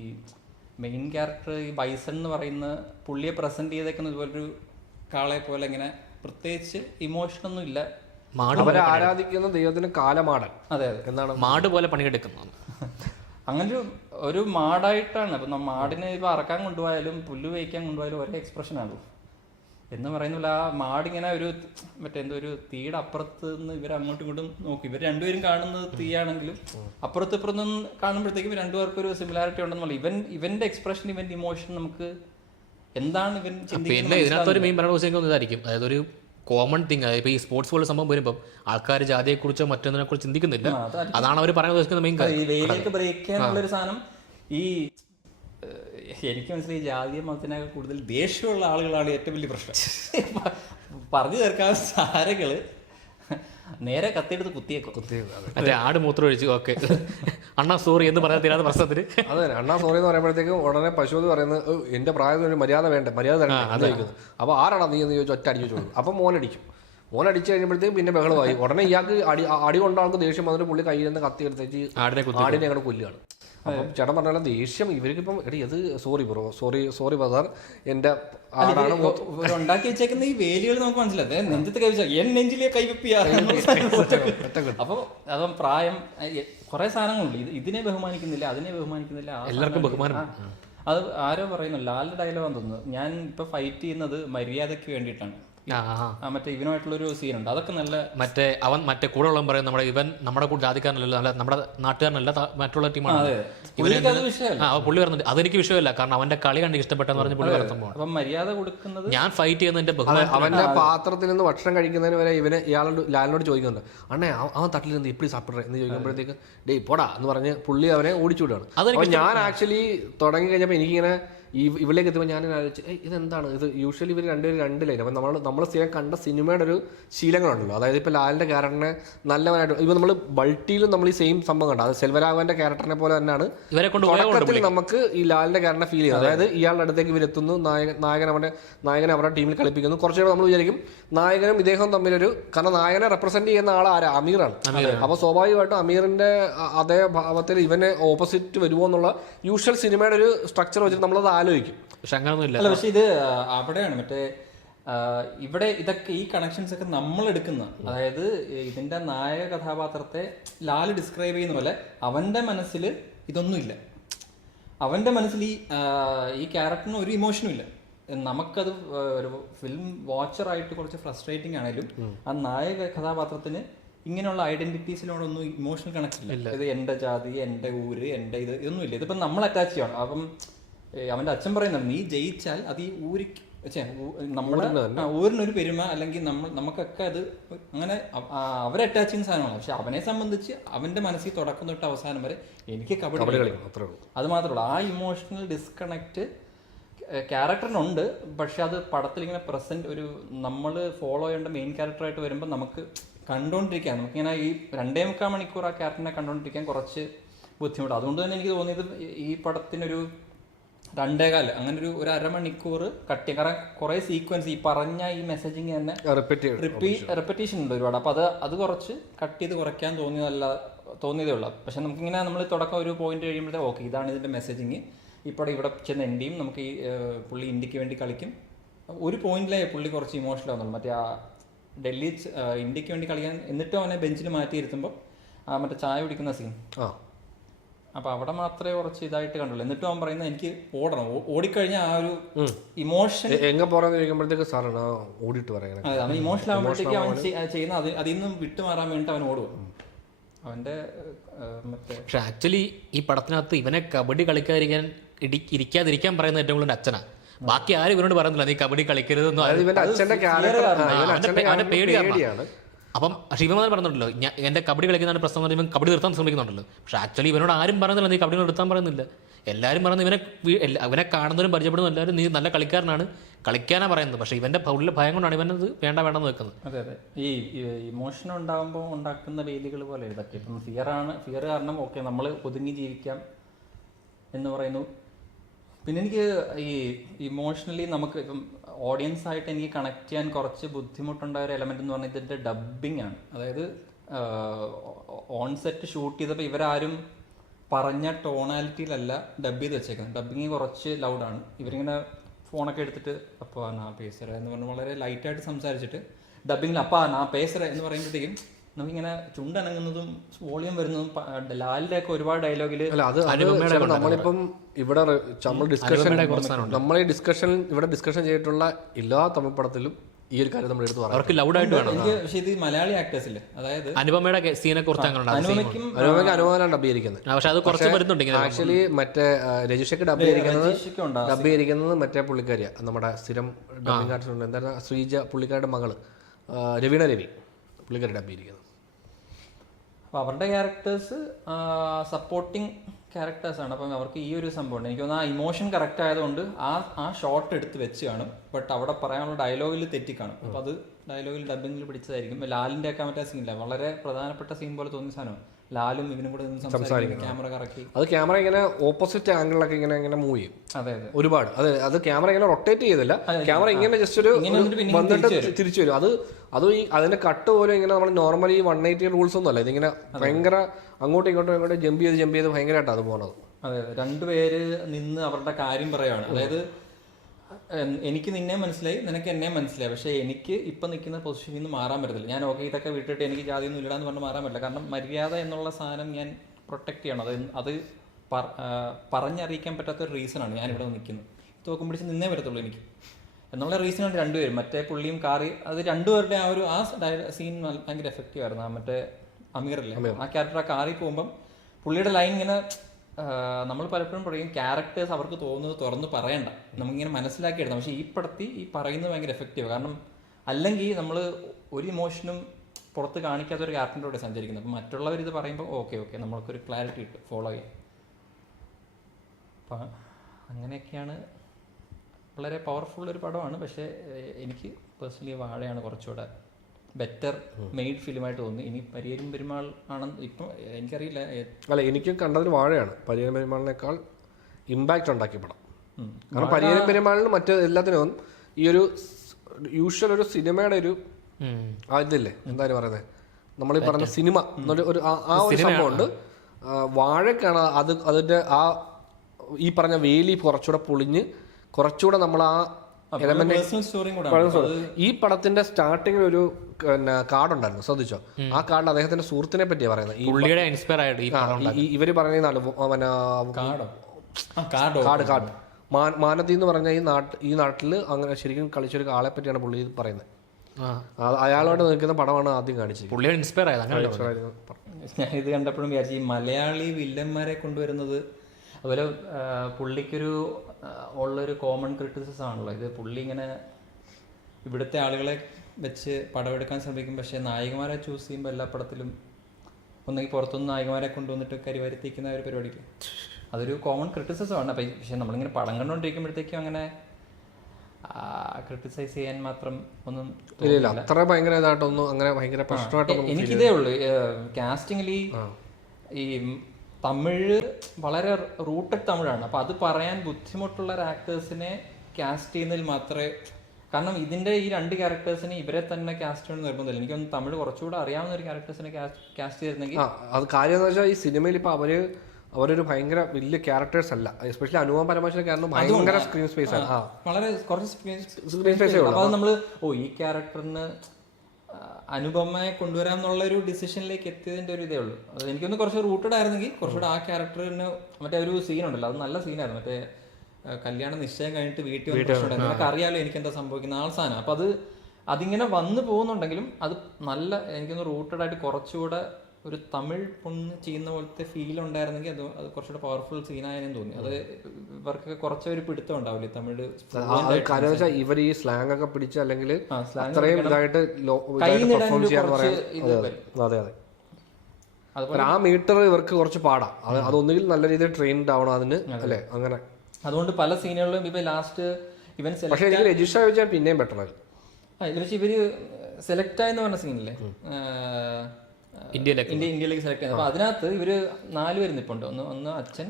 മെയിൻ ക്യാരക്ടർ ഈ ബൈസൺ എന്ന് പറയുന്ന പുള്ളിയെ പ്രസന്റ് ചെയ്തേക്കുന്ന ഇതുപോലൊരു കാളെ പോലെ ഇങ്ങനെ പ്രത്യേകിച്ച് ഇമോഷനൊന്നും ഇല്ല. അവരെ ആരാധിക്കുന്ന ദൈവത്തിന് കാലമാടൻ. അതെ എന്നാണ് മാട് പോലെ പണിയെടുക്കുന്നത്. അങ്ങനെ ഒരു മാടായിട്ടാണ്. അപ്പം മാടിനെ ഇപ്പോൾ അറക്കാൻ കൊണ്ടുപോയാലും പുല്ല് വേയിക്കാൻ കൊണ്ടുപോയാലും ഒരേ എക്സ്പ്രഷനാണല്ലോ എന്ന് പറയുന്നില്ല. ആ മാടിങ്ങനെ ഒരു എന്തോ ഒരു തീയുടെ അപ്പുറത്ത് നിന്ന് ഇവർ അങ്ങോട്ടും ഇങ്ങോട്ടും നോക്കി. ഇവർ രണ്ടുപേരും കാണുന്നത് തീയാണെങ്കിലും അപ്പുറത്ത് ഇപ്പുറത്തും കാണുമ്പോഴത്തേക്കും രണ്ടുപേർക്കും ഒരു സിമിലാരിറ്റി ഉണ്ടെന്നുള്ള ഇവന്റെ എക്സ്പ്രഷൻ, ഇവന്റെ ഇമോഷൻ നമുക്ക് എന്താണ് ഇവൻ ചിന്തിക്കുന്നത്. പിന്നെ ഇതിനകത്തൊരു മെയിൻ പറയുന്ന ഇതായിരിക്കും, അതായത് ഒരു കോമൺ തിങ്. ഇപ്പോൾ ഈ സ്പോർട്സ് പോലെ സംഭവം വരുമ്പോൾ ആൾക്കാർ ജാതിയെക്കുറിച്ചോ മറ്റൊന്നിനെ കുറിച്ച് ചിന്തിക്കുന്നില്ല. അതാണ് അവർ പറയാൻ ഉദ്ദേശിക്കുന്ന മെയിൻ കാര്യം. വേലിയൊക്കെ ബ്രേക്ക് ചെയ്യാനുള്ളൊരു സാധനം. ഈ എനിക്ക് മനസ്സിലായി ജാതിയ മതത്തിനേക്കാൾ കൂടുതൽ ദേഷ്യമുള്ള ആളുകളാണ് ഏറ്റവും വലിയ പ്രശ്നം. പറഞ്ഞു തീർക്കാവുന്ന സാരകള് നേരെ കത്തിയെടുത്ത് കുത്തിയേക്കും. മറ്റേ ആട് മൂത്രം ഒഴിച്ചു ഓക്കെ അണ്ണാ സോറി എന്ന് പറയാൻ തീരാത്ത പ്രശ്നത്തിന് അതെ അണ്ണാ സോറി എന്ന് പറയുമ്പോഴത്തേക്കും ഉടനെ പശുപതി പറയുന്നത് എന്റെ പ്രായത്തിന് ഒരു മര്യാദ വേണ്ട, മര്യാദ തരണം. അപ്പോൾ ആരാണ് നീ എന്ന് ചോദിച്ചു ഒറ്റ അടിച്ചു ചോദിച്ചു. അപ്പം മോനടിച്ചു കഴിയുമ്പോഴത്തേക്കും പിന്നെ ബഹളമായി. ഉടനെ ഇയാൾക്ക് അടി കൊണ്ട ആൾക്ക് ദേഷ്യം വന്നിട്ട് പുള്ളി കയ്യിൽ നിന്ന് കത്തി എടുത്തേച്ച് ആടിനെ അങ്ങോട്ട് കൊല്ലുകയാണ്. അപ്പം ചേട്ടൻ പറഞ്ഞ ദേഷ്യം ഇവർക്കിപ്പം എടി അത് സോറി ബ്രോ സോറി ബ്രദർ എൻ്റെ ആടാണ് ഉണ്ടാക്കി വെച്ചേക്കുന്ന ഈ വേലികൾ നമുക്ക് മനസ്സിലായി നെഞ്ചത്ത് കൈ വെച്ചാൽ എൻ നെഞ്ചിലെ കൈവെപ്പിയ അപ്പൊ അതും പ്രായം കുറെ സാധനങ്ങളുണ്ട്. ഇതിനെ ബഹുമാനിക്കുന്നില്ല, അതിനെ ബഹുമാനിക്കുന്നില്ല, എല്ലാവർക്കും ബഹുമാനം. അത് ആരോ പറയുന്നു, ലാലിന്റെ ഡയലോഗ് തോന്നുന്നു, ഞാൻ ഇപ്പൊ ഫൈറ്റ് ചെയ്യുന്നത് മര്യാദയ്ക്ക് വേണ്ടിയിട്ടാണ്. മറ്റേ ഇവനുമായിട്ടുള്ളൊരു സീനുണ്ട്, അതൊക്കെ നല്ല അവൻ കൂടെ ഉള്ളവൻ പറയും നമ്മുടെ കൂടെ ജാതിക്കാരനല്ല, നല്ല നമ്മുടെ നാട്ടുകാരനല്ല, മറ്റുള്ള ടീമാണ്. പുള്ളി പറഞ്ഞിട്ട് അതെനിക്ക് വിഷയമല്ല, കാരണം അവന്റെ കളി കണ്ട് ഇഷ്ടപ്പെട്ടെന്ന് പറഞ്ഞ് പുള്ളി പറയുമ്പോൾ മര്യാദ കൊടുക്കുന്നത് ഞാൻ ഫൈറ്റ് ചെയ്യുന്നതിന്റെ അവന്റെ പാത്രത്തിൽ നിന്ന് ഭക്ഷണം കഴിക്കുന്നതിന് വരെ ഇയാളോട് ലാലിനോട് ചോദിക്കുന്നുണ്ട്, അണ്ണേ അവൻ തട്ടിൽ നിന്ന് എപ്പോഴും സാപ്പിടേ എന്ന് ചോദിക്കുമ്പോഴത്തേക്ക് ഡേ പോടാ എന്ന് പറഞ്ഞ് പുള്ളി അവനെ ഓടിച്ചു വിടുകയാണ്. അപ്പോൾ ഞാൻ ആക്ച്വലി തുടങ്ങി കഴിഞ്ഞപ്പോൾ എനിക്കിങ്ങനെ ഇവിടേക്ക് എത്തുമ്പോൾ ഞാൻ ആലോചിച്ച് ഇതെന്താണ് ഇത്, യൂഷ്വലി ഇവർ രണ്ട് ലൈൻ. അപ്പം നമ്മൾ സ്ഥിരം കണ്ട സിനിമയുടെ ഒരു ശീലങ്ങളുണ്ടല്ലോ. അതായത് ഇപ്പോൾ ലാലിൻ്റെ ക്യാരക്ടറിനെ നല്ലവനായിട്ട് ഇപ്പോൾ നമ്മൾ ബൾട്ടിയിലും നമ്മൾ ഈ സെയിം സംഭവം കണ്ടു. അത് സെൽവരാഘവന്റെ ക്യാരക്ടറിനെ പോലെ തന്നെയാണ് തുടക്കത്തിൽ നമുക്ക് ഈ ലാലിൻ്റെ ക്യാരക്ടറിനെ ഫീൽ ചെയ്യുന്നത്. അതായത് ഇയാളുടെ അടുത്തേക്ക് ഇവരെത്തുന്നു, നായകനെ അവരുടെ ടീമിൽ കളിപ്പിക്കുന്നു. കുറച്ച് കഴിയുമ്പോൾ നമ്മൾ വിചാരിക്കും നായകനും ഇദ്ദേഹവും തമ്മിലൊരു, കാരണം നായകനെ റെപ്രസെന്റ് ചെയ്യുന്ന ആൾ ആരാ, അമീറാണ്. അപ്പോൾ സ്വാഭാവികമായിട്ടും അമീറിന്റെ അതേ ഭാവത്തിൽ ഇവനെ ഓപ്പോസിറ്റ് വരുമോ എന്നുള്ള യൂഷ്വൽ സിനിമയുടെ ഒരു സ്ട്രക്ചർ വെച്ചിട്ട് നമ്മളത് ആലോചിക്കും. പക്ഷെ അങ്ങനൊന്നുമില്ല. അല്ല, പക്ഷെ ഇത് അവിടെയാണ് മറ്റേ ഇവിടെ ഇതൊക്കെ ഈ കണക്ഷൻസ് ഒക്കെ നമ്മൾ എടുക്കുന്ന, അതായത് ഇതിന്റെ നായക കഥാപാത്രത്തെ ലാൽ ഡിസ്ക്രൈബ് ചെയ്യുന്ന പോലെ അവന്റെ മനസ്സിൽ ഇതൊന്നുമില്ല. അവന്റെ മനസ്സിൽ ഈ ക്യാരക്ടറിന് ഒരു ഇമോഷനും ഇല്ല. നമുക്കത് ഒരു ഫിലിം വാച്ചറായിട്ട് കുറച്ച് ഫ്രസ്ട്രേറ്റിംഗ് ആണെങ്കിലും ആ നായക കഥാപാത്രത്തിന് ഇങ്ങനെയുള്ള ഐഡന്റിറ്റീസിനോടൊന്നും ഇമോഷണൽ കണക്ഷൻ ഇല്ല. ഇത് എന്റെ ജാതി, എന്റെ ഊര്, എന്റെ ഇതൊന്നും ഇല്ല. ഇതിപ്പം നമ്മൾ അറ്റാച്ച് ചെയ്യണം. അപ്പം അവന്റെ അച്ഛൻ പറയുന്നത്, നീ ജയിച്ചാൽ അത് ഈ ഊരിക്ക് നമ്മുടെ ഊരിനൊരു പെരുമ, അല്ലെങ്കിൽ നമുക്കൊക്കെ അത് അങ്ങനെ അവരെ അറ്റാച്ച് ചെയ്യുന്ന സാധനമാണ്. പക്ഷെ അവനെ സംബന്ധിച്ച് അവന്റെ മനസ്സിൽ തുടക്കം തൊട്ട് അവസാനം വരെ എനിക്ക് കബഡി കളിക്കണം, അത് മാത്രമേ ഉള്ളൂ. ആ ഇമോഷണൽ ഡിസ്കണക്ട് ക്യാരക്ടറിനുണ്ട്. പക്ഷെ അത് പടത്തിൽ ഇങ്ങനെ പ്രസന്റ് ഒരു നമ്മൾ ഫോളോ ചെയ്യേണ്ട മെയിൻ ക്യാരക്ടറായിട്ട് വരുമ്പോൾ നമുക്ക് കണ്ടുകൊണ്ടിരിക്കാൻ, നമുക്കിങ്ങനെ ഈ 2.25 മണിക്കൂർ ആ ക്യാരക്ടറിനെ കണ്ടുകൊണ്ടിരിക്കാൻ കുറച്ച് ബുദ്ധിമുട്ട്. അതുകൊണ്ട് തന്നെ എനിക്ക് തോന്നിയത് ഈ പടത്തിനൊരു 2.25 അങ്ങനെ ഒരു അരമണിക്കൂർ കട്ട് ചെയ്യാം. കാരണം കുറെ സീക്വൻസ് ഈ പറഞ്ഞ ഈ മെസ്സേജിങ് തന്നെ റെപ്പറ്റീഷൻ ഉണ്ട് ഒരുപാട്. അപ്പൊ അത് കുറച്ച് കട്ട് ചെയ്ത് കുറയ്ക്കാൻ തോന്നിയതേ ഉള്ളൂ. പക്ഷെ നമുക്കിങ്ങനെ നമ്മൾ തുടക്കം ഒരു പോയിന്റ് കഴിയുമ്പോഴത്തേക്ക് ഓക്കെ ഇതാണ് ഇതിന്റെ മെസ്സേജിങ്, ഇപ്പോൾ ഇവിടെ ചെന്ന് എൻ്റെയും നമുക്ക് ഈ പുള്ളി ഇന്ത്യക്ക് വേണ്ടി കളിക്കും. ഒരു പോയിന്റിലേ പുള്ളി കുറച്ച് ഇമോഷണൽ ആവുന്നുള്ളൂ. മറ്റേ ആ ഡൽഹി ഇന്ത്യക്ക് വേണ്ടി കളിക്കാൻ, എന്നിട്ടും അവനെ ബെഞ്ചിൽ മാറ്റിയിരുത്തുമ്പോൾ മറ്റേ ചായ കുടിക്കുന്ന സീൻ, അപ്പൊ അവിടെ മാത്രമേ കുറച്ച് ഇതായിട്ട് കണ്ടുള്ളൂ. എന്നിട്ടും അവൻ പറയുന്നത് എനിക്ക് ഓടണം, ഓടിക്കഴിഞ്ഞാൽ ആ ഒരു ഇമോഷൻ അവൻ ഇമോഷണൽ ആകുമ്പോഴത്തേക്ക് അവൻ ചെയ്യുന്ന അതിൽ നിന്നും വിട്ടുമാറാൻ വേണ്ടിട്ട് അവൻ ഓടുക അവന്റെ മറ്റേ. പക്ഷെ ആക്ച്വലി ഈ പടത്തിനകത്ത് ഇവനെ കബഡി കളിക്കാതിരിക്കാൻ ഇരിക്കാതിരിക്കാൻ പറയുന്ന ഏറ്റവും കൂടുതൽ അച്ഛനാ. ബാക്കി ആരും ഇവനോട് പറയുന്നില്ല നീ കബഡി കളിക്കരുതെന്നോ. അവന്റെ പേടിയാണ്. അപ്പം ശിവമാൻ പറഞ്ഞിട്ടുണ്ടല്ലോ എന്റെ കബഡി കളിക്കുന്നതാണ് പ്രശ്നം, ഇവൻ കബഡി നിർത്താൻ ശ്രമിക്കുന്നുണ്ടല്ലോ. പക്ഷെ ആക്ച്വലി ഇവനോട് ആരും പറയുന്നില്ല നീ കബഡി നിർത്താൻ പറയുന്നില്ല. എല്ലാവരും പറയുന്നത് ഇവനെ കാണുന്നവരും പരിചയപ്പെടുന്നതും എല്ലാവരും നീ നല്ല കളിക്കാരനാണ്, കളിക്കാനാണ് പറയുന്നത്. പക്ഷെ ഇവന്റെ ഉള്ളിലെ ഭയം കൊണ്ടാണ് ഇവനത് വേണ്ടെന്ന് വെക്കുന്നത്. അതെ അതെ, ഈ ഇമോഷൻ ഉണ്ടാകുമ്പോൾ ഉണ്ടാക്കുന്ന വേലികൾ പോലെ ഇതൊക്കെ. ഇപ്പം ഫിയർ കാരണം ഓക്കെ നമ്മൾ ഒതുങ്ങി ജീവിക്കാം എന്ന് പറയുന്നു. പിന്നെ എനിക്ക് ഈ ഇമോഷണലി നമുക്ക് ഇപ്പം ഓഡിയൻസ് ആയിട്ട് എനിക്ക് കണക്ട് ചെയ്യാൻ കുറച്ച് ബുദ്ധിമുട്ടുണ്ടായ ഒരു എലമെന്റ് എന്ന് പറഞ്ഞാൽ ഇതിന്റെ ഡബ്ബിംഗ് ആണ്. അതായത് ഓൺ സെറ്റ് ഷൂട്ട് ചെയ്തപ്പോൾ ഇവരാരും പറഞ്ഞ ടോണാലിറ്റിയിലല്ല ഡബ് ചെയ്ത് വെച്ചേക്കുന്നത്. ഡബ്ബിങ് കുറച്ച് ലൗഡാണ്. ഇവരിങ്ങനെ ഫോണൊക്കെ എടുത്തിട്ട് അപ്പോൾ നാ പേസറ എന്ന് പറഞ്ഞ് വളരെ ലൈറ്റായിട്ട് സംസാരിച്ചിട്ട് ഡബ്ബിങ്ങിൽ അപ്പാ നാ പേസറ എന്ന് പറയുമ്പോഴത്തേക്കും നമുക്കിങ്ങനെ ചുണ്ടനങ്ങുന്നതും വോളിയം വരുന്നതും ലാലിന്റെ ഒക്കെ ഒരുപാട് ഡയലോഗില് നമ്മളിപ്പം ഇവിടെ നമ്മളെ ഡിസ്കഷൻ ചെയ്തിട്ടുള്ള എല്ലാ തമിഴ് പടത്തിലും ഈ ഒരു കാര്യം നമ്മൾ എടുത്ത് പറയാം. അവർക്ക് ലൗഡായിട്ട് വേണം. പക്ഷേ ഇത് മലയാളി ആക്ടേഴ്സ് ഇല്ലേ, അതായത് അനുപമയുടെ സീനെ കുറിച്ച് അനുപമനാണ് ഡബ് ചെയ്തിരിക്കുന്നത്. പക്ഷെ അത് കുറച്ച് വരുന്നുണ്ട്. ആക്ച്വലി മറ്റേ രജിഷയ്ക്ക് ഡബ് ചെയ്തിരിക്കുന്നത് മറ്റേ പുള്ളിക്കാരിയാ, നമ്മുടെ സ്ഥിരം ഡബിംഗ് ആർട്ടിസ്റ്റ് ഉണ്ട്, എന്താ ശ്രീജ, പുള്ളിക്കാരുടെ മകള് രവീണ രവി, പുള്ളിക്കാരി ഡബ് ചെയ്തിരിക്കുന്നത്. അപ്പോൾ അവരുടെ ക്യാരക്ടേഴ്സ് സപ്പോർട്ടിങ് ക്യാരക്ടേഴ്സാണ്. അപ്പം അവർക്ക് ഈ ഒരു സംഭവമുണ്ട്. എനിക്ക് തോന്നുന്നു ആ ഇമോഷൻ കറക്റ്റ് ആയതുകൊണ്ട് ആ ഷോട്ട് എടുത്ത് വെച്ച് കാണും. ബട്ട് അവിടെ പറയാനുള്ള ഡയലോഗിൽ തെറ്റിക്കാണും. അപ്പോൾ അത് ഡയലോഗിൽ ഡബിങ്ങിൽ പിടിച്ചതായിരിക്കും. ലാലിൻ്റെ ഒക്കെ മറ്റേ സീനില്ല, വളരെ പ്രധാനപ്പെട്ട സീൻ പോലെ തോന്നിയ സാധനം. ലാലും ഇവനും കൂടെ സംസാരിക്കും, ക്യാമറ കറക്കി, അത് ക്യാമറ ഇങ്ങനെ ഓപ്പോസിറ്റ് ആംഗിളിലൊക്കെ ഇങ്ങനെ മൂവ് ചെയ്യും. അതെ അതെ, ഒരുപാട്. അത് ക്യാമറ ഇങ്ങനെ റൊട്ടേറ്റ് ചെയ്തില്ല, ക്യാമറ ഇങ്ങനെ ജസ്റ്റ് ഒരു വന്നിട്ട് തിരിച്ചു വരും. അത് ഈ അതിന്റെ കട്ട് പോലെ ഇങ്ങനെ നമ്മൾ നോർമലി 180 റൂൾസ് ഒന്നും അല്ല, ഇതിങ്ങനെ ഭയങ്കര അങ്ങോട്ടും ഇങ്ങോട്ടും ജമ്പ് ചെയ്ത് ഭയങ്കരമായിട്ടാണ് അത് പോകുന്നത്. അതെ, രണ്ടുപേര് നിന്ന് അവരുടെ കാര്യം പറയുകയാണ്. അതായത് എനിക്ക് നിന്നെ മനസ്സിലായി, നിനക്ക് എന്നെ മനസ്സിലായി, പക്ഷെ എനിക്ക് ഇപ്പം നിൽക്കുന്ന പൊസിഷനിൽ നിന്ന് മാറാൻ പറ്റത്തില്ല. ഞാൻ ഓക്കെ ഇതൊക്കെ വിട്ടിട്ട് എനിക്ക് ജാതിയൊന്നും ഇല്ലാന്ന് പറഞ്ഞ് മാറാൻ പറ്റില്ല. കാരണം മര്യാദ എന്നുള്ള സാധനം ഞാൻ പ്രൊട്ടക്ട് ചെയ്യണം. അത് പറഞ്ഞറിയിക്കാൻ പറ്റാത്ത ഒരു റീസണാണ് ഞാൻ ഇവിടെ നിൽക്കുന്നത്. തോക്കും പിടിച്ച് നിന്നേ പറ്റത്തുള്ളൂ എനിക്ക് എന്നുള്ള റീസണാണ് രണ്ടുപേരും. മറ്റേ പുള്ളിയും കാറി, അത് രണ്ടുപേരുടെ ആ സീൻ ഭയങ്കര എഫക്റ്റീവ് ആയിരുന്നു. മറ്റേ അമീറല്ലേ, ആ ക്യാരക്ടർ ആ കാറിൽ പോകുമ്പം പുള്ളിയുടെ ലൈൻ ഇങ്ങനെ നമ്മൾ പലപ്പോഴും പറയും ക്യാരക്ടേഴ്സ് അവർക്ക് തോന്നുന്നത് തുറന്ന് പറയണ്ട, നമുക്കിങ്ങനെ മനസ്സിലാക്കി എടുത്താൽ. പക്ഷേ ഈ പടത്തിൽ ഈ പറയുന്നത് ഭയങ്കര എഫക്റ്റീവ്. കാരണം അല്ലെങ്കിൽ നമ്മൾ ഒരു ഇമോഷനും പുറത്ത് കാണിക്കാത്ത ഒരു ക്യാരക്ടറിൻ്റെ കൂടെ സഞ്ചരിക്കുന്നത്. അപ്പം മറ്റുള്ളവർ ഇത് പറയുമ്പോൾ ഓക്കെ നമ്മൾക്കൊരു ക്ലാരിറ്റി ഇട്ട് ഫോളോ ചെയ്യാം. അപ്പം അങ്ങനെയൊക്കെയാണ്. വളരെ പവർഫുൾ ഒരു പടമാണ്. പക്ഷേ എനിക്ക് പേഴ്സണലി വാഴയാണ് കുറച്ചുകൂടെ ബെറ്റർ മെയ്ഡ് ഫിലിമായിട്ട് തോന്നി. ഇനി പരിയേരും പെരുമാൾ ആണെന്ന് ഇപ്പം എനിക്കറിയില്ല. അല്ല, എനിക്ക് കണ്ടതിൽ വാഴയാണ് പരിയേരും പെരുമാളിനേക്കാൾ ഇമ്പാക്റ്റ് ഉണ്ടാക്കിയ പടം. കാരണം പരിയേരും പെരുമാളിന് മറ്റ് എല്ലാത്തിനും ഈ ഒരു യൂഷ്വൽ ഒരു സിനിമയുടെ ഒരു ഇതില്ലേ, എന്തായാലും പറയുന്നത്, നമ്മളീ പറഞ്ഞ സിനിമ എന്നൊരു ആ ഒരു സംഭവമുണ്ട്. വാഴക്കാണ് അതിന്റെ ആ ഈ പറഞ്ഞ വേലി കുറച്ചുകൂടെ പൊളിഞ്ഞ് കുറച്ചുകൂടെ നമ്മൾ ആ ഈ പടത്തിന്റെ സ്റ്റാർട്ടിങ്ങിൽ ഒരു കാർഡുണ്ടായിരുന്നു, ശ്രദ്ധിച്ചോ? ആ കാർഡിൽ അദ്ദേഹത്തിന്റെ സുഹൃത്തിനെ പറ്റിയാ പറയുന്നത്. ഇവര് പറയുന്നതാണ് കാർഡ് മാനതി എന്ന് പറഞ്ഞ ഈ നാട്ടില് അങ്ങനെ ശരിക്കും കളിച്ചൊരു ആളെ പറ്റിയാണ് പുള്ളി പറയുന്നത്. അയാളോട് നിൽക്കുന്ന പടമാണ് ആദ്യം കാണിച്ചത്. ഞാൻ ഇത് കണ്ടപ്പോഴും വിചാരിച്ചു, ഈ മലയാളി വില്ലന്മാരെ കൊണ്ടുവരുന്നത് അതുപോലെ പുള്ളിക്കൊരു ഉള്ളൊരു കോമൺ ക്രിറ്റിസിസം ആണല്ലോ ഇത്. പുള്ളി ഇങ്ങനെ ഇവിടുത്തെ ആളുകളെ വെച്ച് പടമെടുക്കാൻ ശ്രമിക്കും, പക്ഷേ നായികമാരെ ചൂസ് ചെയ്യുമ്പോൾ എല്ലാ പടത്തിലും ഒന്നെങ്കിൽ പുറത്തുനിന്ന് നായികമാരെ കൊണ്ടുവന്നിട്ട് കരിവരുത്തിക്കുന്ന ഒരു പരിപാടിക്ക് അതൊരു കോമൺ ക്രിറ്റിസിസം ആണ്. അപ്പം പക്ഷേ നമ്മളിങ്ങനെ പടം കണ്ടുകൊണ്ടിരിക്കുമ്പോഴത്തേക്കും അങ്ങനെ ക്രിട്ടിസൈസ് ചെയ്യാൻ മാത്രം ഒന്നും അത്ര ഭയങ്കര ഇതായിട്ടൊന്നും അങ്ങനെ ഭയങ്കര പ്രശ്നമായിട്ടൊന്നും എനിക്കിതേ ഉള്ളൂ. കാസ്റ്റിംഗിൽ ഈ തമിഴ് വളരെ റൂട്ടഡ് തമിഴാണ്. അപ്പോൾ അത് പറയാൻ ബുദ്ധിമുട്ടുള്ള ഒരു ആക്ടേഴ്സിനെ കാസ്റ്റ് ചെയ്യുന്നതിൽ മാത്രമേ, കാരണം ഇതിൻ്റെ ഈ രണ്ട് ക്യാരക്ടേഴ്സിനെ ഇവരെ തന്നെ കാസ്റ്റ് ചെയ്യണമെന്ന് നിർബന്ധമില്ല. എനിക്കൊന്ന് തമിഴ് കുറച്ചുകൂടെ അറിയാവുന്ന ഒരു ക്യാരക്ടേഴ്സിനെ കാസ്റ്റ് ചെയ്തിരുന്നെങ്കിൽ. അത് കാര്യം എന്ന് വെച്ചാൽ ഈ സിനിമയിൽ ഇപ്പോൾ അവരൊരു ഭയങ്കര വലിയ ക്യാരക്ടേഴ്സ് അല്ല, എസ്പെഷ്യലി അനുപം പരമേശ്വരൻ കാരണം ഭയങ്കര സ്ക്രീൻ സ്പേസ് ആണ്, വളരെ കുറച്ച് സ്ക്രീൻ സ്പേസ്. അപ്പോൾ അത് നമ്മൾ ഈ ക്യാരക്ടറിന് അനുപമയെ കൊണ്ടുവരാം എന്നുള്ള ഒരു ഡിസിഷനിലേക്ക് എത്തിയതിൻ്റെ ഒരു ഇതേ ഉള്ളൂ. അത് എനിക്കൊന്ന് കുറച്ച് റൂട്ടഡ് ആയിരുന്നെങ്കിൽ കുറച്ചുകൂടെ ആ ക്യാരക്ടറിന് മറ്റേ ഒരു സീനുണ്ടല്ലോ, അത് നല്ല സീനായിരുന്നു. മറ്റേ കല്യാണം നിശ്ചയം കഴിഞ്ഞിട്ട് വീട്ടിൽ വന്ന് പ്രശ്നമുണ്ടായിരുന്നു, നിനക്ക് അറിയാലോ എനിക്കെന്താ സംഭവിക്കുന്ന സാധനം. അപ്പം അതിങ്ങനെ വന്നു പോകുന്നുണ്ടെങ്കിലും അത് നല്ല എനിക്കൊന്ന് റൂട്ടഡ് ആയിട്ട് കുറച്ചുകൂടെ ഒരു തമിഴ് പൊണ്ണ് ചെയ്യുന്ന പോലത്തെ ഫീൽ ഉണ്ടായിരുന്നെങ്കിൽ അത് കുറച്ചുകൂടെ പവർഫുൾ സീനായെന്ന് തോന്നി. അത് ഇവർക്ക് കുറച്ചൊരു പിടുത്തം ഉണ്ടാവില്ലേ തമിഴ്. ഇവർ ഈ സ്ലാങ് ഒക്കെ പിടിച്ച് അല്ലെങ്കിൽ ആ മീറ്റർ ഇവർക്ക് കുറച്ച് പാടാ. അതൊന്നുകിൽ നല്ല രീതിയിൽ ട്രെയിൻഡ് ആവണം അതിന്, അല്ലേ? അങ്ങനെ അതുകൊണ്ട് പല സീനുകളിലും ഇവ ലാസ്റ്റ് ഇവൻ രജിഷ ചോദിച്ചാൽ പിന്നെയും ബെറ്റർ ആയി. ഇവര് സെലക്ട് ആയെന്ന് പറഞ്ഞ സീനില്ലേ, ഇന്ത്യയിലേക്ക് സെലക്ട് ചെയ്യുന്നത്. അപ്പൊ അതിനകത്ത് ഇവര് 4 പേര് നിൽപ്പുണ്ട്. ഒന്ന് അച്ഛൻ,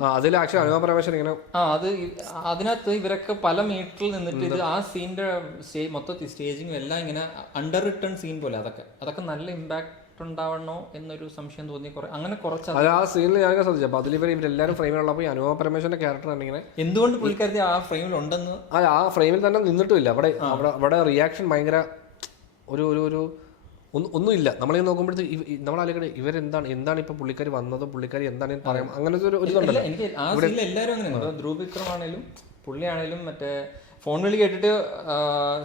അതിനകത്ത് ഇവരൊക്കെ പല മീറ്ററിൽ നിന്നിട്ട് ഇത് ആ സീനിന്റെ മൊത്തത്തിൽ സ്റ്റേജിങ്ങും എല്ലാം ഇങ്ങനെ അണ്ടർ റിട്ടേൺ സീൻ പോലെ അതൊക്കെ നല്ല ഇമ്പാക്ട് ഉണ്ടാവണോ എന്നൊരു സംശയം തോന്നി. അങ്ങനെ കുറച്ച് ആ സീനിൽ ഞാൻ ശ്രദ്ധിച്ചു. അതിൽ ഇവരെല്ലാവരും ഫ്രെയിമിലുള്ളപ്പോൾ അനുപമ പരമേശ്വരന്റെ ക്യാരക്ടർ ഇങ്ങനെ എന്തുകൊണ്ട് പുള്ളിക്കാരത്തി ആ ഫ്രെയിമിൽ ഉണ്ടെന്ന് ആ ഫ്രെയിമിൽ തന്നെ നിന്നിട്ടുമില്ല. അവിടെ റിയാക്ഷൻ ഭയങ്കര ഒരു ഒന്നുമില്ല. നമ്മളീ നോക്കുമ്പോഴത്തേക്ക് നമ്മളാലോചിക്കട്ടെ എന്താണ് ഇപ്പൊ പുള്ളിക്കാരി വന്നതും പുള്ളിക്കാരി എന്താണ് പറയാം, അങ്ങനത്തെ ഒരു ഇതുണ്ടല്ലോ. എനിക്ക് ആ സീനിൽ എല്ലാവരും അങ്ങനെ, ധ്രുവ് വിക്രം ആണേലും പുള്ളിയാണേലും മറ്റേ ഫോൺ വിളി കേട്ടിട്ട്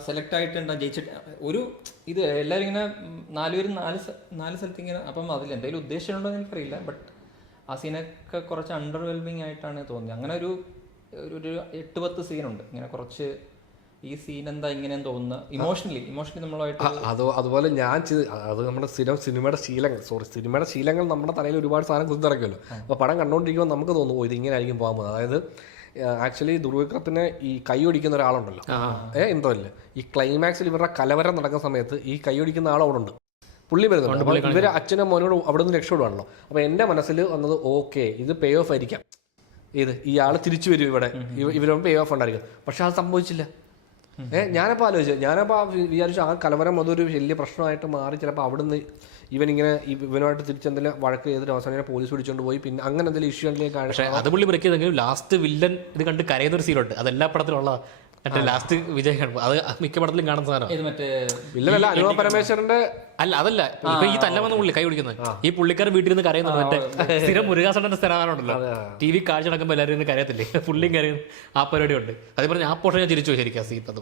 സെലക്ട് ആയിട്ടുണ്ട് ജയിച്ചിട്ട് ഒരു ഇത് എല്ലാവരും ഇങ്ങനെ 4 പേരും 4 സ്ഥലത്ത് ഇങ്ങനെ. അപ്പം അതിൽ എന്തെങ്കിലും ഉദ്ദേശമുണ്ടോ എന്ന് എനിക്കറിയില്ല. ബട്ട് ആ സീനൊക്കെ കുറച്ച് അണ്ടർവെൽമിങ് ആയിട്ടാണ് തോന്നിയത്. അങ്ങനെ ഒരു 8-10 സീനുണ്ട് ഇങ്ങനെ കുറച്ച് ഈ സീൻ എന്താ ഇങ്ങനെയെന്ന് തോന്നുന്ന ഇമോഷണലി നമ്മളുമായിട്ട്. അതുപോലെ അത് നമ്മുടെ സിനിമയുടെ ശീലങ്ങൾ നമ്മുടെ തലയിൽ ഒരുപാട് സാധനം കുത്തിറക്കുമല്ലോ. അപ്പോൾ പടം കണ്ടുകൊണ്ടിരിക്കുമ്പോൾ നമുക്ക് തോന്നുന്നു ഇത് ഇങ്ങനെ ആയിരിക്കും പോകാൻ പോകുന്നത്. അതായത് ആക്ച്വലി ധ്രുവവിക്രത്തിന് ഈ കൈയൊടിക്കുന്ന ഒരാളുണ്ടല്ലോ, എന്തോ ഇല്ല, ഈ ക്ലൈമാക്സിൽ ഇവരുടെ കലവരം നടക്കുന്ന സമയത്ത് ഈ കൈയൊടിക്കുന്ന ആൾ അവിടെ ഉണ്ട്, പുള്ളി വരുന്നുണ്ട്. അപ്പോൾ ഇവർ അച്ഛനും മോനോട് അവിടെ നിന്ന് രക്ഷപ്പെടുവാണല്ലോ. അപ്പോൾ എൻ്റെ മനസ്സിൽ വന്നത് ഓക്കെ ഇത് പേ ഓഫ് ആയിരിക്കാം, ഇയാൾ തിരിച്ചു വരും, ഇവരും പേ ഓഫ് ഉണ്ടായിരിക്കും. പക്ഷെ അത് സംഭവിച്ചില്ല. ഞാനപ്പോൾ വിചാരിച്ചു ആ കലവരം അതൊരു വലിയ പ്രശ്നമായിട്ട് മാറി ചിലപ്പോൾ അവിടുന്ന് ഇവൻ ഇങ്ങനെ ഇവനുമായിട്ട് തിരിച്ചെന്തെങ്കിലും വഴക്ക് ചെയ്തിട്ട് അവസാനം ഇങ്ങനെ പോലീസ് പിടിച്ചുകൊണ്ട് പോയി പിന്നെ അങ്ങനെ എന്തെങ്കിലും ഇഷ്യൂകളിലേക്ക് പക്ഷേ അത് പുള്ളി ബ്രേക്ക് ചെയ്തെങ്കിലും ലാസ്റ്റ് വില്ലൻ ഇത് കണ്ട് കരയുന്ന ഒരു സീനുണ്ട്. അത് എല്ലാ പടത്തിലുള്ള മറ്റേ ലാസ്റ്റ് വിജയ് കാണുമ്പോൾ അത് മിക്ക പടത്തിലും കാണുന്ന സാധനം. ഇത് മറ്റേ വില്ലനല്ല, അനുപ പരമേശ്വരന്റെ അല്ല അതല്ല, ഇപ്പൊ ഈ തല്ലമെന്ന പുള്ളി കൈ പിടിക്കുന്നത് ഈ പുള്ളിക്കാരൻ വീട്ടിൽ നിന്ന് കരയുന്നത് മറ്റേ സ്ഥിരം മുരുകാസന്റെ സ്ഥലമാണുണ്ടല്ലോ, ടി വി കാഴ്ച നടക്കുമ്പോൾ എല്ലാവരും ഇരുന്ന് കരയത്തില്ലേ, പുള്ളിയും കരയും. ആ പരിപാടി ഉണ്ട്. അതേ പറഞ്ഞ ആ പോഷൻ ഞാൻ ചിരിച്ചു ശരിക്കും സീൻ. അത്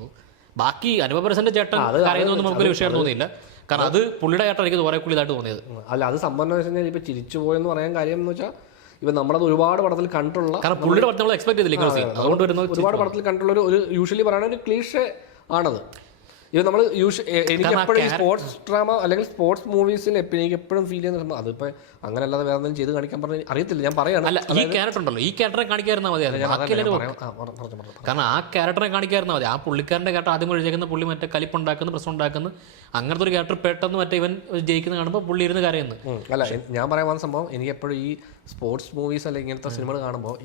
ബാക്കി അനുപപരസന്റെ ചേട്ടൻ കരയുന്നൊന്നും നമുക്കൊരു വിഷയം തോന്നിയില്ല. കാരണം അത് പുള്ളിയുടെ ചേട്ടൻ എനിക്ക് കുറെ കൂടുതലായിട്ട് തോന്നിയത്. അല്ല, അത് സംഭവം എന്ന് വെച്ച് കഴിഞ്ഞാൽ ഇപ്പൊ ചിരിച്ചു പോയെന്ന് പറയാൻ കാര്യം എന്ന് വെച്ചാൽ ഇപ്പൊ നമ്മളത് ഒരുപാട് പടത്തിൽ കണ്ടുള്ള, കാരണം പുള്ളിയുടെ പടത്തിൽ നമ്മൾ എക്സ്പെക്ട് ചെയ്തില്ല, അതുകൊണ്ട് വരുന്നത് ഒരുപാട് പടത്തിൽ കണ്ടുള്ള ഒരു യൂഷ്വലി പറയുന്ന ഒരു ക്ലീഷേ ആണത്. ഇത് നമ്മൾ എനിക്ക് എപ്പോഴും ഈ സ്പോർട്സ് ഡ്രാമ അല്ലെങ്കിൽ സ്പോർട്സ് മൂവീസിൽ എനിക്ക് എപ്പോഴും ഫീൽ ചെയ്യുന്ന സംഭവം അതിപ്പോ അങ്ങനെ അല്ലാതെ വേറെ എന്തെങ്കിലും ചെയ്ത് കാണിക്കാൻ പറഞ്ഞ അറിയത്തില്ല, ഞാൻ പറയാണ്. അല്ല, ഈ ക്യാരക്ടർ ഉണ്ടല്ലോ, ഈ ക്യാരക്ടറെ കാണിക്കാതിരുന്നാൽ മതി. കാരണം ആ ക്യാരക്ടറെ കാണിക്കാതിരുന്നാൽ മതി. ആ പുള്ളിക്കാരന്റെ ക്യാരക്ടർ ആദ്യം എഴുതിയേക്കുന്ന പുള്ളി മറ്റേ കലിപ്പുണ്ടാക്കുന്നു, പ്രശ്നം ഉണ്ടാക്കുന്നു, അങ്ങനത്തെ ഒരു ക്യാരക്ടർ പെട്ടെന്ന് മറ്റേ ഇവൻ ജയിക്കുന്ന കാണുമ്പോൾ പുള്ളി ഇരുന്ന് കരയുന്നു. അല്ല, ഞാൻ പറയാൻ വന്ന സംഭവം എനിക്ക് എപ്പോഴും ഈ സ്പോർട്സ് മൂവീസ് അല്ലെങ്കിൽ ഇങ്ങനത്തെ സിനിമകൾ കാണുമ്പോൾ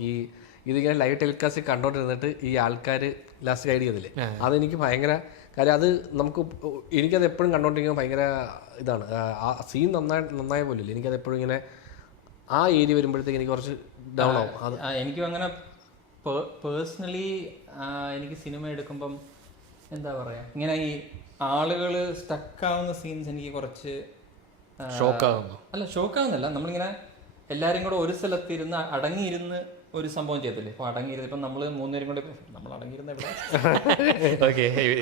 ഇതിങ്ങനെ ലൈവ് ടെലികാസ്റ്റ് കണ്ടോണ്ടിരുന്നിട്ട് ഈ ആൾക്കാർ ലാസ്റ്റ് ഗൈഡ് ചെയ്തില്ലേ, അതെനിക്ക് ഭയങ്കര കാര്യം. അത് എനിക്കത് എപ്പോഴും കണ്ടോണ്ടിരിക്കുമ്പോൾ ഭയങ്കര ഇതാണ്. ആ സീൻ നന്നായ പോലില്ല, എനിക്കത് എപ്പോഴും ഇങ്ങനെ ആ ഏരിയ വരുമ്പോഴത്തേക്ക് എനിക്ക് കുറച്ച് ഡൗൺ ആവും. അത് എനിക്കും അങ്ങനെ പേഴ്സണലി എനിക്ക് സിനിമ എടുക്കുമ്പം എന്താ പറയാ, ഇങ്ങനെ ഈ ആളുകൾ സ്റ്റക്കാവുന്ന സീൻസ് എനിക്ക് കുറച്ച് ഷോക്കാവുന്നു. അല്ല, ഷോക്കാവുന്നല്ല, നമ്മളിങ്ങനെ എല്ലാവരും കൂടെ ഒരു സ്ഥലത്തിരുന്ന് അടങ്ങിയിരുന്ന് ഒരു സംഭവം ചെയ്തില്ലേ. ഇപ്പൊ അടങ്ങിയിരുന്ന് ഇപ്പം നമ്മൾ മൂന്നുപേരും കൂടെ നമ്മൾ അടങ്ങിയിരുന്ന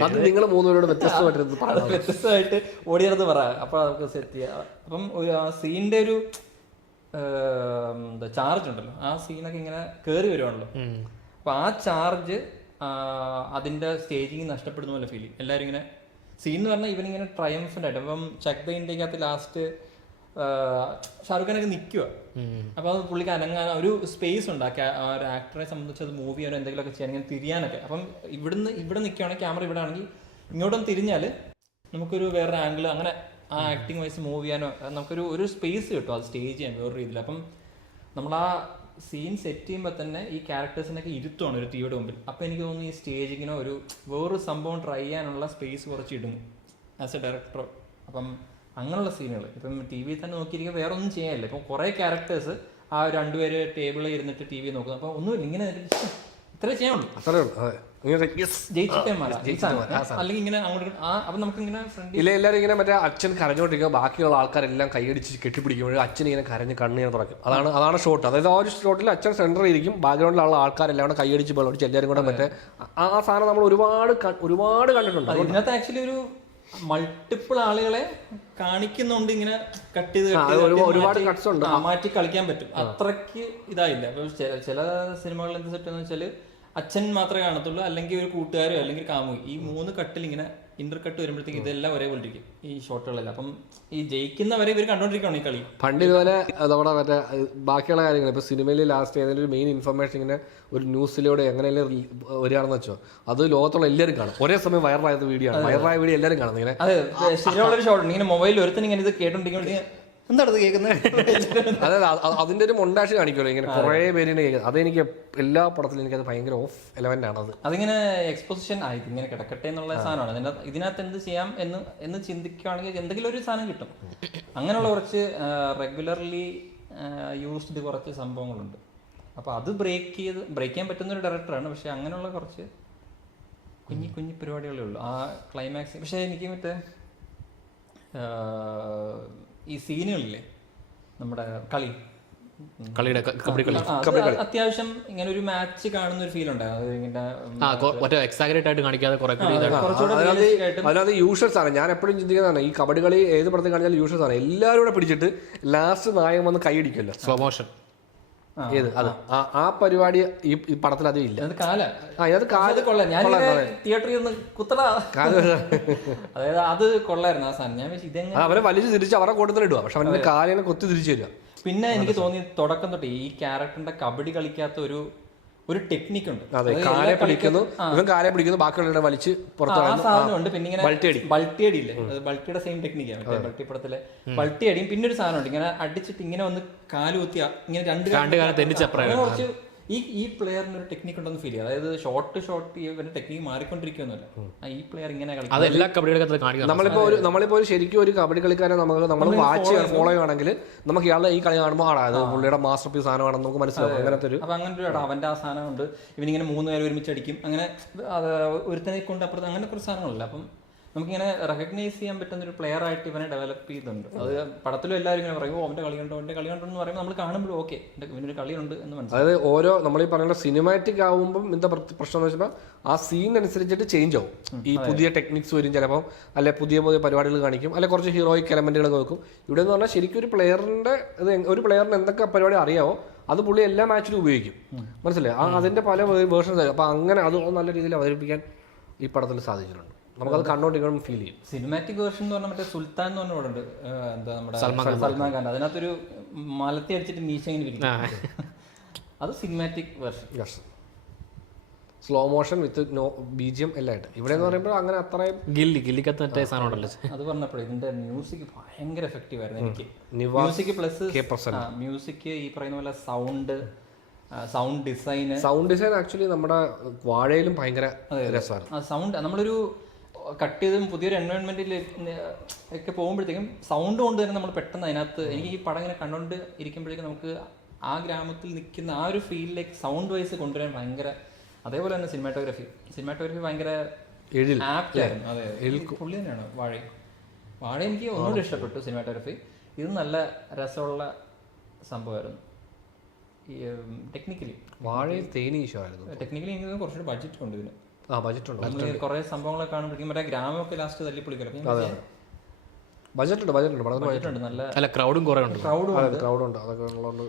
അത് നിങ്ങൾ മൂന്നുപേരോട് വ്യത്യസ്തമായിട്ട് ഓടിയെടുത്ത് പറ, അപ്പൊ നമുക്ക് സെറ്റ് ചെയ്യാം. അപ്പം ആ സീനിന്റെ ഒരു എന്താ ചാർജ് ഉണ്ടല്ലോ, ആ സീനൊക്കെ ഇങ്ങനെ കയറി വരുവാണല്ലോ. അപ്പൊ ആ ചാർജ് അതിന്റെ സ്റ്റേജിങ് നഷ്ടപ്പെടുന്ന പോലെ ഫീൽ ചെയ്യും. എല്ലാവരും ഇങ്ങനെ സീൻ എന്ന് പറഞ്ഞാൽ ഇവനിങ്ങനെ ട്രയംഫന്റ് ആയിട്ട്. അപ്പം ചക് ദ ഇന്ത്യക്കകത്ത് ലാസ്റ്റ് ഷാറുഖ് ഖാനൊക്കെ നിൽക്കുക. അപ്പൊ അത് പുള്ളിക്ക് അനങ്ങാൻ ഒരു സ്പേസ് ഉണ്ട്. ആ ഒരു ആക്ടറെ സംബന്ധിച്ച് അത് മൂവ് ചെയ്യാനോ എന്തെങ്കിലുമൊക്കെ ചെയ്യാൻ, ഇങ്ങനെ തിരിയാനൊക്കെ. അപ്പം ഇവിടെ നിൽക്കുകയാണെങ്കിൽ ക്യാമറ ഇവിടെ ആണെങ്കിൽ ഇങ്ങോട്ടും തിരിഞ്ഞാൽ നമുക്കൊരു വേറൊരു ആംഗിൾ അങ്ങനെ ആ ആക്ടിങ് വൈസ് മൂവ് ചെയ്യാനോ നമുക്കൊരു സ്പേസ് കിട്ടും അത് സ്റ്റേജ് ചെയ്യാൻ വേറൊരു രീതിയിൽ. അപ്പം നമ്മൾ ആ സീൻ സെറ്റ് ചെയ്യുമ്പോൾ തന്നെ ഈ ക്യാരക്ടേഴ്സിനൊക്കെ ഇരുത്തുവാണ് ഒരു ടിവിയുടെ മുമ്പിൽ. അപ്പം എനിക്ക് തോന്നുന്നു ഈ സ്റ്റേജിങ്ങിനോ വേറൊരു സംഭവം ട്രൈ ചെയ്യാനുള്ള സ്പേസ് കുറച്ച് ഇടും ആസ് എ ഡയറക്ടർ. അപ്പം അങ്ങനെയുള്ള സീനുകൾ ഇപ്പം ടി വിയിൽ തന്നെ നോക്കിയിരിക്കുക, വേറെ ഒന്നും ചെയ്യാനില്ല. ഇപ്പം കുറേ ക്യാരക്ടേഴ്സ് ആ രണ്ടുപേര് ടേബിളിൽ ഇരുന്നിട്ട് ടി വി നോക്കുന്നു. അപ്പോൾ ഒന്നുമില്ല, ഇങ്ങനെ ഇത്രേ ചെയ്യാനുള്ളൂ, ജയിച്ചിട്ടേ മാറാം അല്ലെങ്കിൽ ഇങ്ങനെ അങ്ങോട്ട്. അപ്പം നമുക്കിങ്ങനെ ഫ്രണ്ട് ഇല്ല, എല്ലാവരും ഇങ്ങനെ മറ്റേ അച്ഛൻ കരഞ്ഞോണ്ടിരിക്കുക, ബാക്കിയുള്ള ആൾക്കാരെല്ലാം കൈയടിച്ച് കെട്ടിപ്പിടിക്കുമ്പോൾ അച്ഛൻ ഇങ്ങനെ കരഞ്ഞ് കണ്ണിങ്ങനെ തുറക്കും. അതാണ് ഷോട്ട്. അതായത് ആ ഒരു ഷോട്ടിൽ അച്ഛൻ സെന്ററിൽ ഇരിക്കും, ബാക്ക്ഗ്രൗണ്ടിലുള്ള ആൾക്കാരെല്ലാം കൂടെ കൈയടിച്ച് വെള്ളമടിച്ച് എല്ലാവരും കൂടെ മറ്റേ ആ സാധനം നമ്മൾ ഒരുപാട് കണ്ടിട്ടുണ്ട്. ഇതിനകത്ത് ആക്ച്വലി ഒരു മൾട്ടിപ്പിൾ ആളുകളെ കാണിക്കുന്നുണ്ട്, ഇങ്ങനെ കട്ട് ചെയ്ത് ഒരുപാട് കട്ട്സ് ഉണ്ട്, മാറ്റി കളിക്കാൻ പറ്റും. അത്രയ്ക്ക് ഇതായില്ല. അപ്പൊ ചില സിനിമകളിൽ എന്ത് സെറ്റ് എന്ന് വെച്ചാൽ അച്ഛൻ മാത്രമേ കാണത്തുള്ളൂ, അല്ലെങ്കിൽ ഒരു കൂട്ടുകാരോ അല്ലെങ്കിൽ കാമുകി. ഈ 3 കട്ടിൽ ഇങ്ങനെ ഇന്റർ കട്ട് വരുമ്പോഴത്തേക്ക് ഇതെല്ലാം ഒരേപോലെ ഇരിക്കും ഈ ഷോട്ടുകളെല്ലാം. അപ്പം ഈ ജയിക്കുന്നവരെ ഇവർ കണ്ടോണ്ടിരിക്കുകയാണ് ഈ കളി. പണ്ട് ഇതുപോലെ നമ്മുടെ മറ്റേ ബാക്കിയുള്ള കാര്യങ്ങൾ ഇപ്പൊ സിനിമയിൽ ലാസ്റ്റ് ഏതെങ്കിലും ഒരു മെയിൻ ഇൻഫർമേഷൻ ഇങ്ങനെ ഒരു ന്യൂസിലൂടെ എങ്ങനെയല്ലേ വരികയാണെന്ന് വെച്ചോ, അത് ലോകത്തുള്ള എല്ലാവരും കാണും. ഒരേ സമയം വൈറലായ വീഡിയോ ആണ്, വൈറലായ വീഡിയോ എല്ലാവരും കാണും. ഇങ്ങനെ അതെ, ശരിയുള്ളൊരു ഷോട്ട് ഇങ്ങനെ മൊബൈലിൽ ഒരുത്തൻ ഇങ്ങനെ ഇത് കേട്ടോണ്ടിരിക്കുമ്പോൾ എന്താണ് കേൾക്കുന്നത്. അതായത് അതിന്റെ ഒരു മൊണ്ടാഷ് കാണിക്കുമല്ലോ, ഇങ്ങനെ കുറെ പേരിനെ കേൾക്കുന്നത്. അതെനിക്ക് എല്ലാ പടത്തിലും എനിക്കത് ഭയങ്കര ഓഫ് എലമെന്റ് ആണ്. അതിങ്ങനെ എക്സ്പോസിഷൻ ആയി ഇങ്ങനെ കിടക്കട്ടെ എന്നുള്ള സാധനമാണ്. ഇതിനകത്ത് എന്ത് ചെയ്യാം എന്ന് ചിന്തിക്കുകയാണെങ്കിൽ എന്തെങ്കിലും ഒരു സാധനം കിട്ടും. അങ്ങനെയുള്ള കുറച്ച് റെഗുലർലി യൂസ്ഡ് കുറച്ച് സംഭവങ്ങളുണ്ട്. അപ്പോൾ അത് ബ്രേക്ക് ചെയ്യാൻ പറ്റുന്ന ഒരു ഡയറക്ടറാണ്. പക്ഷെ അങ്ങനെയുള്ള കുറച്ച് കുഞ്ഞു പരിപാടികളേ ഉള്ളൂ ആ ക്ലൈമാക്സ്. പക്ഷെ എനിക്ക് മറ്റേ ഈ സീനുകളില്ലേ നമ്മുടെ കളിയുടെ കബഡി കളി അത്യാവശ്യം ഇങ്ങനെ ഒരു മാച്ച് കാണുന്ന ഒരു ഫീൽ ഉണ്ടാകും. എക്സാഗറേറ്റ് ആയിട്ട് കാണിക്കാതെ അതിനകത്ത് യൂഷ്വൽസ് ആണ്. ഞാൻ എപ്പോഴും ചിന്തിക്കുന്നതാണ് ഈ കബഡി കളി ഏത് പടത്തിൽ കാണിച്ചാലും യൂഷ്വൽസ് ആണ്. എല്ലാവരും കൂടെ പിടിച്ചിട്ട് ലാസ്റ്റ് നായകൻ വന്ന് കൈയടിക്കുമല്ലോ, സ്ലോ മോഷൻ. ഏത് അത് ആ പരിപാടി ഈ പടത്തിൽ അതും ഇല്ല. തിയേറ്ററിൽ നിന്ന് കുത്തട, അതായത് അത് കൊള്ളായിരുന്നു ആ സാധനം. ഞാൻ ഇതെങ്ങനെ അവരെ വലിച്ചു തിരിച്ച് അവരുടെ കൂട്ടത്തിൽ ഇടുക, പക്ഷെ അവന്റെ കാലിനെ കൊത്തി തിരിച്ചു തരിക. പിന്നെ എനിക്ക് തോന്നി തുടക്കം തൊട്ട് ഈ ക്യാരക്ടറിന്റെ കബഡി കളിക്കാത്ത ഒരു ടെക്നിക് ഉണ്ട്. കാലെ പിടിക്കുന്നു, ബാക്കിയുള്ള വലിച്ച് സാധനമുണ്ട്. പിന്നെ ഇങ്ങനെ ബൾട്ടിയടി ഇല്ലേ, ബൾട്ടിയുടെ സെയിം ടെക്നിക്കാണ് ബൾട്ടി പടത്തിലെ ബൾട്ടിയടിയും. പിന്നെ ഒരു സാധനമുണ്ട് ഇങ്ങനെ അടിച്ചിട്ട് ഇങ്ങനെ വന്ന് കാല് കുത്തി ഇങ്ങനെ രണ്ട് കുറച്ച് ഈ പ്ലെയറിന് ഒരു ടെക്നിക്ക് ഉണ്ടെന്ന് ഫീൽ ചെയ്യും. അതായത് ഷോട്ട് ഇവന്റെ ടെക്നിക്ക് മാറിക്കൊണ്ടിരിക്കുകയൊന്നുമല്ല. ഈ പ്ലെയർ ഇങ്ങനെ കളിക്കും. അത് എല്ലാ കബഡികളൊക്കെ കാണിക്കുന്നത്. നമ്മളിപ്പോ ഒരു ശരിക്കും ഒരു കബഡി കളിക്കാരെ നമ്മൾ വാച്ച് ഫോളോ ചെയ്യുകയാണെങ്കിൽ നമുക്ക് ഇയാളുടെ ഈ കളി കാണുമ്പോൾ അത് പുള്ളിയുടെ മാസ്റ്റർ പീസ് സാധനമാണെന്ന് നമുക്ക് മനസ്സിലാവും. അങ്ങനത്തെ ഒരു അപ്പൊ അങ്ങനെ ഒരു അവന്റെ ആ സാധനം ഉണ്ട്, ഇവനിങ്ങനെ 3 പേര് ഒരുമിച്ച് അടിക്കും, അങ്ങനെ ഒരുത്തനെ കൊണ്ട് അപ്പുറത്ത് അങ്ങനെ കുറച്ച് സാധനങ്ങളില്ല. അപ്പം നമുക്കിങ്ങനെ റെക്കഗ്നൈസ് ചെയ്യാൻ പറ്റുന്ന ഒരു പ്ലെയർ ആയിട്ട് ഇവനെ ഡെവലപ്പ് ചെയ്തിട്ടുണ്ട്. അത് പടത്തിലും എല്ലാവരും ഇങ്ങനെ പറയും അവന്റെ കളി കണ്ടോ എന്ന് പറയുമ്പോൾ നമ്മൾ കാണുമ്പോൾ ഓക്കെ ഇവനൊരു കളിയുണ്ട് എന്ന് മനസ്സിലാവും. അതായത് ഓരോ നമ്മൾ ഈ പറയുന്ന സിനിമാറ്റിക് ആകുമ്പോൾ എന്താ പ്രശ്നം എന്ന് വെച്ചാൽ ആ സീൻ അനുസരിച്ചിട്ട് ചേഞ്ച് ആവും. ഈ പുതിയ ടെക്നിക്സ് വരും ചിലപ്പം, അല്ലെ പുതിയ പരിപാടികൾ കാണിക്കും, അല്ലെ കുറച്ച് ഹീറോയിക് എലമെന്റുകൾ വെക്കും. ഇവിടെ എന്ന് പറഞ്ഞാൽ ശരിക്കും ഒരു പ്ലെയറിന് എന്തൊക്കെ പരിപാടി അറിയാവോ അത് പുള്ളി എല്ലാ മാച്ചിലും ഉപയോഗിക്കും. മനസ്സിലായി? അതിന്റെ പല വേർഷൻസ് ആയി. അപ്പൊ അങ്ങനെ അത് നല്ല രീതിയിൽ അവതരിപ്പിക്കാൻ ഈ പടത്തിൽ സാധിച്ചിട്ടുണ്ട്. നമുക്കത് കണ്ടോണ്ടിരിക്കണം ഫീൽ ചെയ്യും. സിനിമാറ്റിക് വേർഷൻ എന്ന് പറഞ്ഞാൽ മറ്റേ സുൽത്താൻ എന്ന് പറഞ്ഞ പടമുണ്ട്, എന്താ നമ്മുടെ സൽമാൻ ഖാൻ. അതിനകത്തൊരു മലത്തി അടിച്ചിട്ട് മീശ ഇങ്ങനെ ഇരിക്കും. അത് cinematic version, slow motion with no BGM എല്ലാം ആയിട്ട്. ഇവിടെ എന്ന് പറയുമ്പോൾ അങ്ങനെ അത്രയും ഗില്ലിക്കത്ത് മറ്റേ സാധനം ഉണ്ടല്ലോ. അത് പറഞ്ഞപ്പോഴേ ഇതിന്റെ മ്യൂസിക് ഭയങ്കര എഫക്റ്റീവ് ആയിരുന്നു എനിക്ക്. മ്യൂസിക് പ്ലസ് മ്യൂസിക്, ഈ പറയുന്ന പോലെ സൗണ്ട് ഡിസൈൻ ആക്ച്വലി നമ്മുടെ വാഴയിലും ഭയങ്കര രസമാണ്. സൗണ്ട് നമ്മളൊരു കട്ട് ചെയ്തും പുതിയൊരു എൻവയോൺമെന്റിൽ ഒക്കെ പോകുമ്പോഴത്തേക്കും സൗണ്ട് കൊണ്ട് തന്നെ നമ്മൾ പെട്ടെന്ന് അതിനകത്ത്, എനിക്ക് ഈ പടം ഇങ്ങനെ കണ്ടുകൊണ്ട് ഇരിക്കുമ്പോഴേക്കും നമുക്ക് ആ ഗ്രാമത്തിൽ നിൽക്കുന്ന ആ ഒരു ഫീലിലേക്ക് സൗണ്ട് വൈസ് കൊണ്ടുവരാൻ ഭയങ്കര. അതേപോലെ തന്നെ സിനിമാറ്റോഗ്രഫി ഭയങ്കര ആപ്റ്റ് ആയിരുന്നു. അതെ, പുള്ളി തന്നെയാണ് വാഴ എനിക്ക് ഒന്നുകൂടി ഇഷ്ടപ്പെട്ടു സിനിമാറ്റോഗ്രഫി. ഇത് നല്ല രസമുള്ള സംഭവമായിരുന്നു. ടെക്നിക്കലി വാഴയിൽ തേനീശമായിരുന്നു. ടെക്നിക്കലി എനിക്ക് കുറച്ചുകൂടി ബഡ്ജറ്റ് ഉണ്ട് ഇതിന്. ബജറ്റ് കുറെ സംഭവങ്ങളൊക്കെ കാണുമ്പോഴേക്കും മറ്റേ ഗ്രാമമൊക്കെ ലാസ്റ്റ് തല്ലിപ്പൊളിക്കലും ബജറ്റ് ഉണ്ട്. നല്ല ക്രൗഡും കുറെ ഉണ്ട്.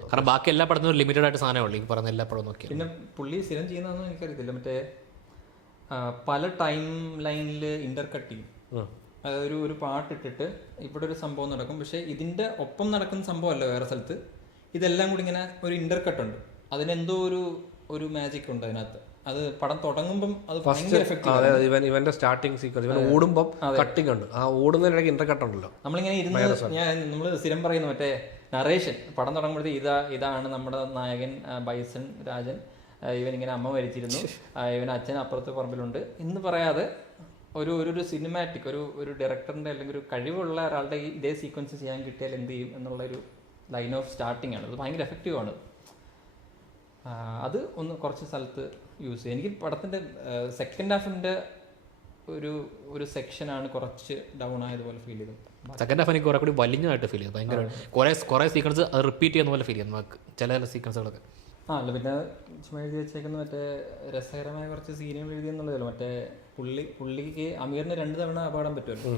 കാരണം ബാക്കി എല്ലാ പടത്തിനും ലിമിറ്റഡ് ആയിട്ട് സാധനമുള്ളൂ ഈ പറഞ്ഞ എല്ലാ പടം നോക്കി. പിന്നെ പുള്ളി സ്ഥിരം ചെയ്യുന്നതെന്ന് എനിക്കറിയത്തില്ല, മറ്റേ പല ടൈം ലൈനിൽ ഇന്റർ കട്ട് ചെയ്യും. അതായത് ഒരു പാട്ടിട്ടിട്ട് ഇവിടെ ഒരു സംഭവം നടക്കും, പക്ഷെ ഇതിന്റെ ഒപ്പം നടക്കുന്ന സംഭവമല്ല വേറെ സ്ഥലത്ത്. ഇതെല്ലാം കൂടി ഇങ്ങനെ ഒരു ഇന്റർ കട്ട് ഉണ്ട്. അതിനെന്തോ ഒരു മാജിക് ഉണ്ട് അതിനകത്ത്. അത് പടം തുടങ്ങുമ്പം അത് ഇവന്റെ സ്റ്റാർട്ടിങ് സീക്വൻസ്, ഇവൻ ഓടുമ്പം കട്ടിങ് ഉണ്ട്. ആ ഓടുന്നതിനിടയ്ക്ക് ഇന്റർ കട്ട് ഉണ്ടല്ലോ. നമ്മളിങ്ങനെ നമ്മൾ സ്ഥിരം പറയുന്നു മറ്റേ നറേഷൻ പടം തുടങ്ങുമ്പോഴത്തേക്ക് ഇതാണ് നമ്മുടെ നായകൻ ബൈസൺ രാജൻ, ഇവനിങ്ങനെ അമ്മ മരിച്ചിരുന്നു, ഇവൻ അച്ഛൻ അപ്പുറത്ത് പറമ്പിലുണ്ട് എന്ന് പറയാതെ ഒരു സിനിമാറ്റിക് ഒരു ഡയറക്ടറിന്റെ അല്ലെങ്കിൽ ഒരു കഴിവുള്ള ഒരാളുടെ ഇതേ സീക്വൻസ് ചെയ്യാൻ കിട്ടിയാൽ എന്ത് ചെയ്യും എന്നുള്ളൊരു ലൈൻ ഓഫ് സ്റ്റാർട്ടിങ് ആണ്. അത് ഭയങ്കര എഫക്റ്റീവ് ആണ്. അത് ഒന്ന് കുറച്ച് സ്ഥലത്ത് യൂസ് ചെയ്യും. എനിക്ക് പടത്തിൻ്റെ സെക്കൻഡ് ഹാഫിൻ്റെ ഒരു സെക്ഷനാണ് കുറച്ച് ഡൗൺ ആയതുപോലെ ഫീൽ ചെയ്തത്. സെക്കൻഡ് ഹാഫ് എനിക്ക് കുറെ കൂടി വലിഞ്ഞതായിട്ട് ഫീൽ ചെയ്തു. ഭയങ്കര കുറേ സീക്വൻസ് അത് റിപ്പീറ്റ് ചെയ്യുന്ന പോലെ ഫീൽ ചെയ്യുന്നു നമുക്ക് ചില സീക്വൻസുകളൊക്കെ. അല്ല പിന്നെ ചുമ്മാ എഴുതി വെച്ചേക്കുന്ന മറ്റേ രസകരമായ കുറച്ച് സീനുകൾ എഴുതിയെന്നുള്ളതല്ലോ. മറ്റേ പുള്ളിക്ക് അമീറിന് 2 തവണ അപകടം പറ്റുമല്ലോ.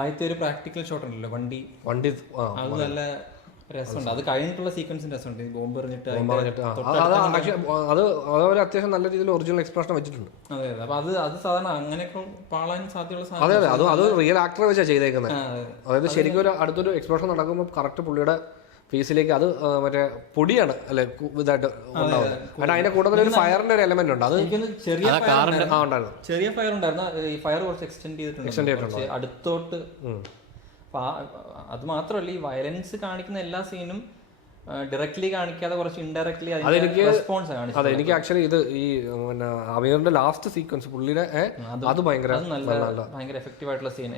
ആദ്യത്തെ ഒരു പ്രാക്ടിക്കൽ ഷോട്ട് ഉണ്ടല്ലോ, വണ്ടി അത് നല്ല രസമുണ്ട്. അത് കഴിഞ്ഞിട്ടുള്ള സീക്വൻസിന് രസമുണ്ട്. ബോംബ് എറിഞ്ഞിട്ട് അത് അത്യാവശ്യം നല്ല രീതിയിൽ ഒറിജിനൽ എക്സ്പ്രഷൻ വെച്ചിട്ടുണ്ട്. അതെ, അപ്പൊ അത് സാധാരണ അങ്ങനെയൊക്കെ പാളാൻ സാധ്യതയുള്ള സാധനം. അതെ, അത് റിയൽ ആക്ടറെ വെച്ചാണ് ചെയ്തേക്കുന്നത്. അതായത് ശരിക്കും അടുത്തൊരു എക്സ്പ്രഷൻ നടക്കുമ്പോൾ കറക്റ്റ് പുള്ളിയുടെ ഫേസിലേക്ക് അത് മറ്റേ പൊടിയാണ് അല്ലെ ഇതായിട്ട് ഉണ്ടാവുന്നത്. കാരണം അതിന്റെ കൂട്ടത്തിൽ ഒരു ഫയറിന്റെ ഒരു എലമെന്റ് ഉണ്ട്. അത് ചെറിയ ഫയർ ഉണ്ടായിരുന്നു. ഈ ഫയർ കുറച്ച് എക്സ്റ്റെൻഡ് ചെയ്തിട്ടുണ്ട് അടുത്തോട്ട്. അത് മാത്രമല്ല, ഈ വയലൻസ് കാണിക്കുന്ന എല്ലാ സീനും ഡയറക്ട്ലി കാണിക്കാതെ കുറച്ച് ഇൻഡയറക്ട്ലി റെസ്പോൺസ് കാണിച്ചു. അതെ, എനിക്ക് ആക്ച്വലി ഇത് ഈ അമീറിന്റെ ലാസ്റ്റ് സീക്വൻസ് പുള്ളിയുടെ അത് ഭയങ്കര എഫക്റ്റീവ് ആയിട്ടുള്ള സീൻ.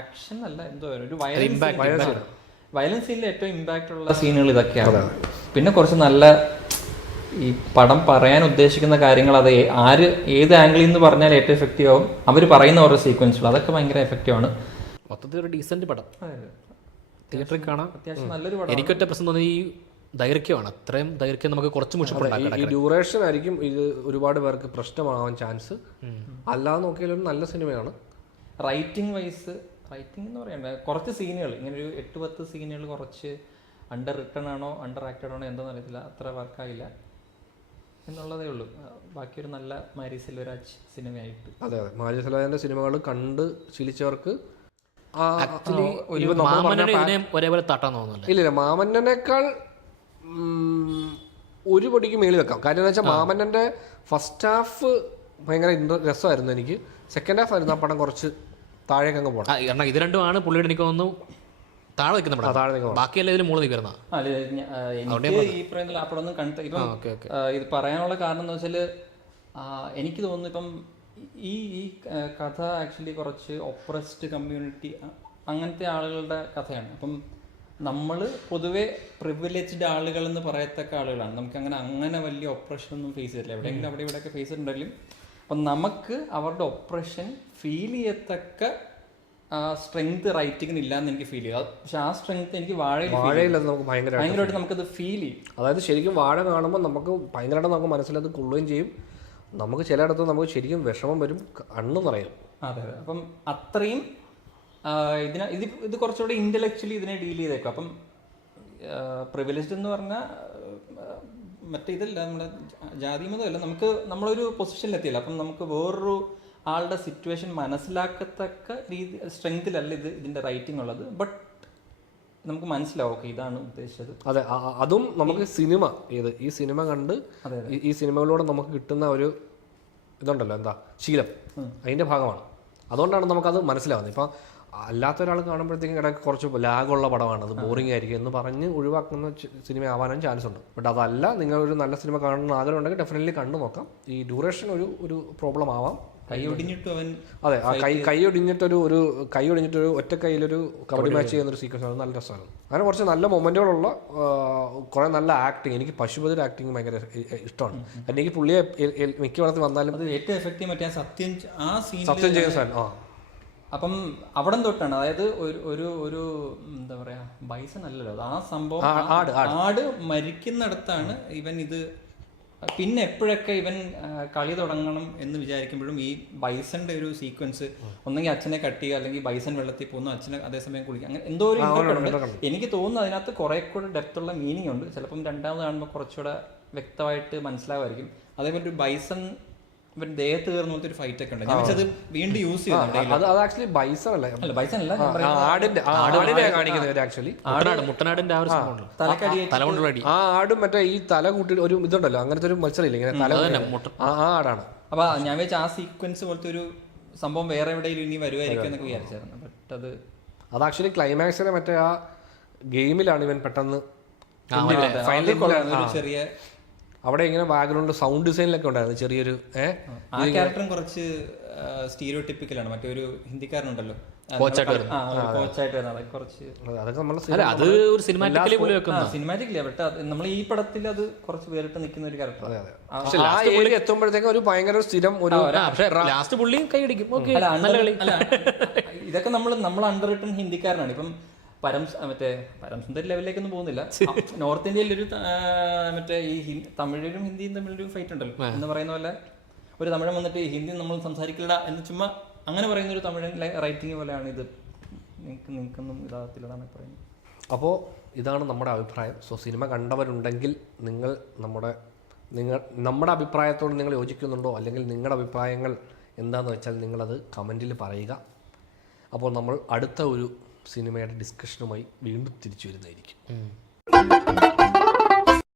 ആക്ഷൻ അല്ല, എന്തോ ഒരു വയലൻസ് സീനിൽ ഏറ്റവും ഇമ്പാക്ട് ഉള്ള സീനുകൾ ഇതൊക്കെയാണ്. പിന്നെ കുറച്ച് നല്ല ഈ പടം പറയാൻ ഉദ്ദേശിക്കുന്ന കാര്യങ്ങൾ അത് ഏത് ആംഗിളിൽ നിന്ന് പറഞ്ഞാൽ ഏറ്റവും എഫക്റ്റീവ് ആവും. അവർ പറയുന്ന ഓരോ സീക്വൻസുകൾ അതൊക്കെ ഭയങ്കര എഫക്റ്റീവ് ആണ്. മൊത്തത്തിൽ ഒരു ഡീസന്റ് പടം, തിയേറ്ററിൽ കാണാം. അത്യാവശ്യം നല്ലൊരു പടം. എനിക്കൊറ്റ പ്രശ്നം തോന്നി ഈ ദൈർഘ്യമാണ്. അത്രയും ദൈർഘ്യം നമുക്ക് കുറച്ച് മുഷിപ്പുണ്ടാക്കാം. ഈ ഡ്യൂറേഷൻ ആയിരിക്കും ഇത് ഒരുപാട് പേർക്ക് പ്രശ്നമാവാൻ ചാൻസ്. അല്ലാതെ നോക്കിയാലും നല്ല സിനിമയാണ്. റൈറ്റിംഗ് എന്ന് പറയണ്ട, കുറച്ച് സീനുകൾ ഇങ്ങനെ ഒരു 8-10 സീനുകൾ കുറച്ച് അണ്ടർ റിട്ടൺ ആണോ അണ്ടർ ആക്റ്റഡ് ആണോ എന്താണെന്ന് അറിയത്തില്ല, അത്ര വർക്കായില്ല എന്നുള്ളതേ ഉള്ളൂ. ബാക്കി ഒരു നല്ല മാരി സെൽവരാജ് സിനിമയായിട്ട്. അതെ, മാരി സെൽവരാജിന്റെ സിനിമകൾ കണ്ട് ശീലിച്ചവർക്ക് ഒരേപോലെ തട്ടാൻ തോന്നുന്നില്ല. ഇല്ല, മാമന്നനേക്കാൾ ഒരു പൊടിക്ക് മേളിൽ വെക്കാം. കാര്യം എന്ന് വെച്ചാൽ മാമന്നന്റെ ഫസ്റ്റ് ഹാഫ് ഭയങ്കര രസമായിരുന്നു. എനിക്ക് സെക്കൻഡ് ഹാഫ് ആയിരുന്നു ആ പടം കുറച്ച് താഴേക്ക് അങ്ങ് പോകണം. കാരണം ഇത് രണ്ടുമാണ് പുള്ളിയുടെ എനിക്ക് തോന്നുന്നു താഴെ നിൽക്കുന്ന പടം, ബാക്കിയെല്ലാം ഇതിൽ മുകളിൽ നിൽക്കുന്ന. അല്ല എനിക്ക് ഈ പറയുന്ന ആ പടം ഒന്നും കണ്ടിട്ട് ഇപ്പം ഇത് പറയാനുള്ള കാരണം എന്ന് വെച്ചാൽ എനിക്ക് തോന്നുന്നു ഇപ്പം ഈ കഥ ആക്ച്വലി കുറച്ച് ഒപ്രസ്ഡ് കമ്മ്യൂണിറ്റി അങ്ങനത്തെ ആളുകളുടെ കഥയാണ്. അപ്പം നമ്മൾ പൊതുവെ പ്രിവിലേജ്ഡ് ആളുകൾ എന്ന് പറയത്തക്ക ആളുകളാണ്. നമുക്ക് അങ്ങനെ വലിയ ഒപ്രഷൻ ഒന്നും ഫേസ് ചെയ്തില്ല. എവിടെയെങ്കിലും അവിടെ ഇവിടെയൊക്കെ ഫേസ് ചെയ്തിട്ടുണ്ടെങ്കിലും അപ്പം നമുക്ക് അവരുടെ ഒപ്രഷൻ ഫീൽ ചെയ്യത്തക്ക സ്ട്രെങ്ത് റൈറ്റിങ്ങിന് ഇല്ലാന്ന് എനിക്ക് ഫീൽ ചെയ്യും. പക്ഷെ ആ സ്ട്രെങ്ത് എനിക്ക് വാഴയിലത് നമുക്ക് ഭയങ്കരമായിട്ട് നമുക്കത് ഫീൽ ചെയ്യും. അതായത് ശരിക്കും വാഴ കാണുമ്പോൾ നമുക്ക് ഭയങ്കരമായിട്ട് നമുക്ക് മനസ്സിലത് കൊള്ളുകയും ചെയ്യും. നമുക്ക് ചിലയിടത്ത് നമുക്ക് ശരിക്കും വിഷമം വരും, കണ്ണു നിറയും. അതെ. അപ്പം അത്രയും ഇത് കുറച്ചുകൂടെ ഇന്റലക്ച്വലി ഇതിനെ ഡീൽ ചെയ്തേക്കും. അപ്പം പ്രിവിലേജ്ഡ് എന്ന് പറഞ്ഞാൽ മറ്റേ ഇതല്ല, നമ്മുടെ ജാതി മതമല്ല, നമ്മളൊരു പൊസിഷനിലെത്തിയല്ല. അപ്പം നമുക്ക് വേറൊരു ആളുടെ സിറ്റുവേഷൻ മനസ്സിലാക്കത്തക്ക രീതി സ്ട്രെങ്തിലല്ല ഇതിന്റെ റൈറ്റിംഗ് ഉള്ളത്. ബട്ട് നമുക്ക് മനസ്സിലാവും ഓക്കെ ഇതാണ് ഉദ്ദേശിച്ചത്. അതെ, അതും നമുക്ക് സിനിമ ഈ സിനിമ കണ്ട് ഈ സിനിമകളിലൂടെ നമുക്ക് കിട്ടുന്ന ഒരു ഇതുണ്ടല്ലോ, എന്താ ശീലം, അതിന്റെ ഭാഗമാണ്. അതുകൊണ്ടാണ് നമുക്കത് മനസ്സിലാവുന്നത്. ഇപ്പം അല്ലാത്ത ഒരാൾ കാണുമ്പോഴത്തേക്കും ഇടയ്ക്ക് കുറച്ച് ലാഗുള്ള പടമാണ്, അത് ബോറിംഗ് ആയിരിക്കും എന്ന് പറഞ്ഞ് ഒഴിവാക്കുന്ന സിനിമ ആവാനും ചാൻസ് ഉണ്ട്. ബട്ട് അതല്ല, നിങ്ങൾ ഒരു നല്ല സിനിമ കാണുന്ന ആഗ്രഹം ഉണ്ടെങ്കിൽ ഡെഫിനറ്റ്ലി കണ്ടു നോക്കാം. ഈ ഡ്യൂറേഷൻ ഒരു പ്രോബ്ലം ആവാം. കൈ ഒടിഞ്ഞിട്ട് അവൻ അതെ, ആ കൈ ഒടിഞ്ഞിട്ടൊരു ഒറ്റ കയ്യിലൊരു കബഡി മാച്ച് ചെയ്യുന്നൊരു സീക്വൻസ് ആണ്, നല്ല രസമാണ്. അങ്ങനെ കുറച്ച് നല്ല മൊമെന്റുകളുള്ള കുറെ നല്ല ആക്ടിങ്. എനിക്ക് പശുപതിയുടെ ആക്ടിങ് ഭയങ്കര ഇഷ്ടമാണ്. എനിക്ക് പുള്ളിയെ മിക്ക വളർത്തി വന്നാലും അത് ഏറ്റവും എഫക്റ്റീവ് മറ്റേ സത്യം ചെയ്യുന്ന സാധനം. അപ്പം അവിടം തൊട്ടാണ്, അതായത് ഒരു എന്താ പറയാ, ബൈസൺ അല്ലല്ലോ അത്, ആ സംഭവം ആട് മരിക്കുന്നിടത്താണ് ഇവൻ ഇത്. പിന്നെ എപ്പോഴൊക്കെ ഇവൻ കളി തുടങ്ങണം എന്ന് വിചാരിക്കുമ്പോഴും ഈ ബൈസന്റെ ഒരു സീക്വൻസ്, ഒന്നെങ്കിൽ അച്ഛനെ കട്ട് ചെയ്യുക, അല്ലെങ്കിൽ ബൈസൺ വെള്ളത്തിൽ പോകുന്നു, അച്ഛനെ അതേസമയം കുളിക്കുക, അങ്ങനെ എന്തോ ഒരു ഇമ്പോർട്ടൻ്റ്. എനിക്ക് തോന്നുന്നു അതിനകത്ത് കുറെ കൂടെ ഡെപ്ത് ഉള്ള മീനിങ് ഉണ്ട്. ചിലപ്പം രണ്ടാമത് കാണുമ്പോൾ കുറച്ചുകൂടെ വ്യക്തമായിട്ട് മനസ്സിലാവുമായിരിക്കും. അതേപോലെ ഒരു ബൈസൺ ഇവൻ ദേഹത്ത് കയറുന്ന പോലത്തെ ഒരു ഫൈറ്റ് ഒക്കെ ഉണ്ട്. ഞാൻ വെച്ചത് വീണ്ടും യൂസ് ചെയ്യുന്നുണ്ട്. അത് ആക്ച്വലി ബൈസൺ അല്ല, ബൈസൺ അല്ല, മുട്ടനാടിന്റെ ആ ഒരു തലമുണ്ടടി. ആ ആടും മറ്റേ ഈ തല കൂട്ടി ഒരു ഇതുണ്ടല്ലോ, അങ്ങനത്തെ ഒരു മത്സരം ഇല്ല, ഇങ്ങനെ തല ആ ആടാണ്. അപ്പൊ ഞാൻ വെച്ച ആ സീക്വൻസ് പോലത്തെ ഒരു സംഭവം വേറെ എവിടെയെങ്കിലും ഇനി വരുമായിരിക്കും എന്നൊക്കെ വിചാരിച്ചായിരുന്നു. ബട്ട് അത് ആക്ച്വലി ക്ലൈമാക്സിലെ മറ്റേ ആ ഗെയിമിലാണ് ഇവൻ പെട്ടെന്ന് ചെറിയ അവിടെ ഇങ്ങനെ ബാക്ക്ഗ്രൗണ്ട് സൗണ്ട് ഡിസൈനിലൊക്കെ ഉണ്ടായിരുന്നു ചെറിയൊരു ആ ക്യാരക്ടറും കുറച്ച് സ്റ്റീരിയോ ടിപ്പിക്കലാണ്. മറ്റേ ഒരു ഹിന്ദിക്കാരനുണ്ടല്ലോ കോച്ചായിട്ട് സിനിമാറ്റിക്കലി, ബട്ട് നമ്മൾ ഈ പടത്തിൽ അത് കുറച്ച് വേറിട്ട് നിൽക്കുന്ന ഒരു ക്യാരക്ടർ. എത്തുമ്പോഴത്തേക്കും ഒരു ഭയങ്കര സ്ഥിരം ഒരു ലാസ്റ്റ് പുള്ളിയും കൈയടിക്കും. ഇതൊക്കെ നമ്മൾ അണ്ടർ റിട്ടൺ ഹിന്ദിക്കാരനാണ്. ഇപ്പം മറ്റേ പരംസുന്ദരി ലെവലിലേക്കൊന്നും പോകുന്നില്ല. നോർത്ത് ഇന്ത്യയിൽ ഒരു മറ്റേ ഈ തമിഴിലും ഹിന്ദിയും തമ്മിലൊരു ഫൈറ്റ് ഉണ്ടല്ലോ എന്ന് പറയുന്ന പോലെ, ഒരു തമിഴൻ വന്നിട്ട് ഈ ഹിന്ദി നമ്മൾ സംസാരിക്കില്ല എന്ന് ചുമ്മാ അങ്ങനെ പറയുന്ന ഒരു തമിഴൻ റൈറ്റിംഗ് പോലെയാണ് ഇത്. നിങ്ങൾക്കൊന്നും ഇതാകത്തില്ലെന്നാണ് പറയുന്നത്. അപ്പോൾ ഇതാണ് നമ്മുടെ അഭിപ്രായം. സോ സിനിമ കണ്ടവരുണ്ടെങ്കിൽ നമ്മുടെ അഭിപ്രായത്തോട് നിങ്ങൾ യോജിക്കുന്നുണ്ടോ, അല്ലെങ്കിൽ നിങ്ങളുടെ അഭിപ്രായങ്ങൾ എന്താണെന്ന് വെച്ചാൽ നിങ്ങളത് കമൻറ്റിൽ പറയുക. അപ്പോൾ നമ്മൾ അടുത്ത ഒരു സിനിമയുടെ ഡിസ്കഷനുമായി വീണ്ടും തിരിച്ചു വരുന്നതായിരിക്കും.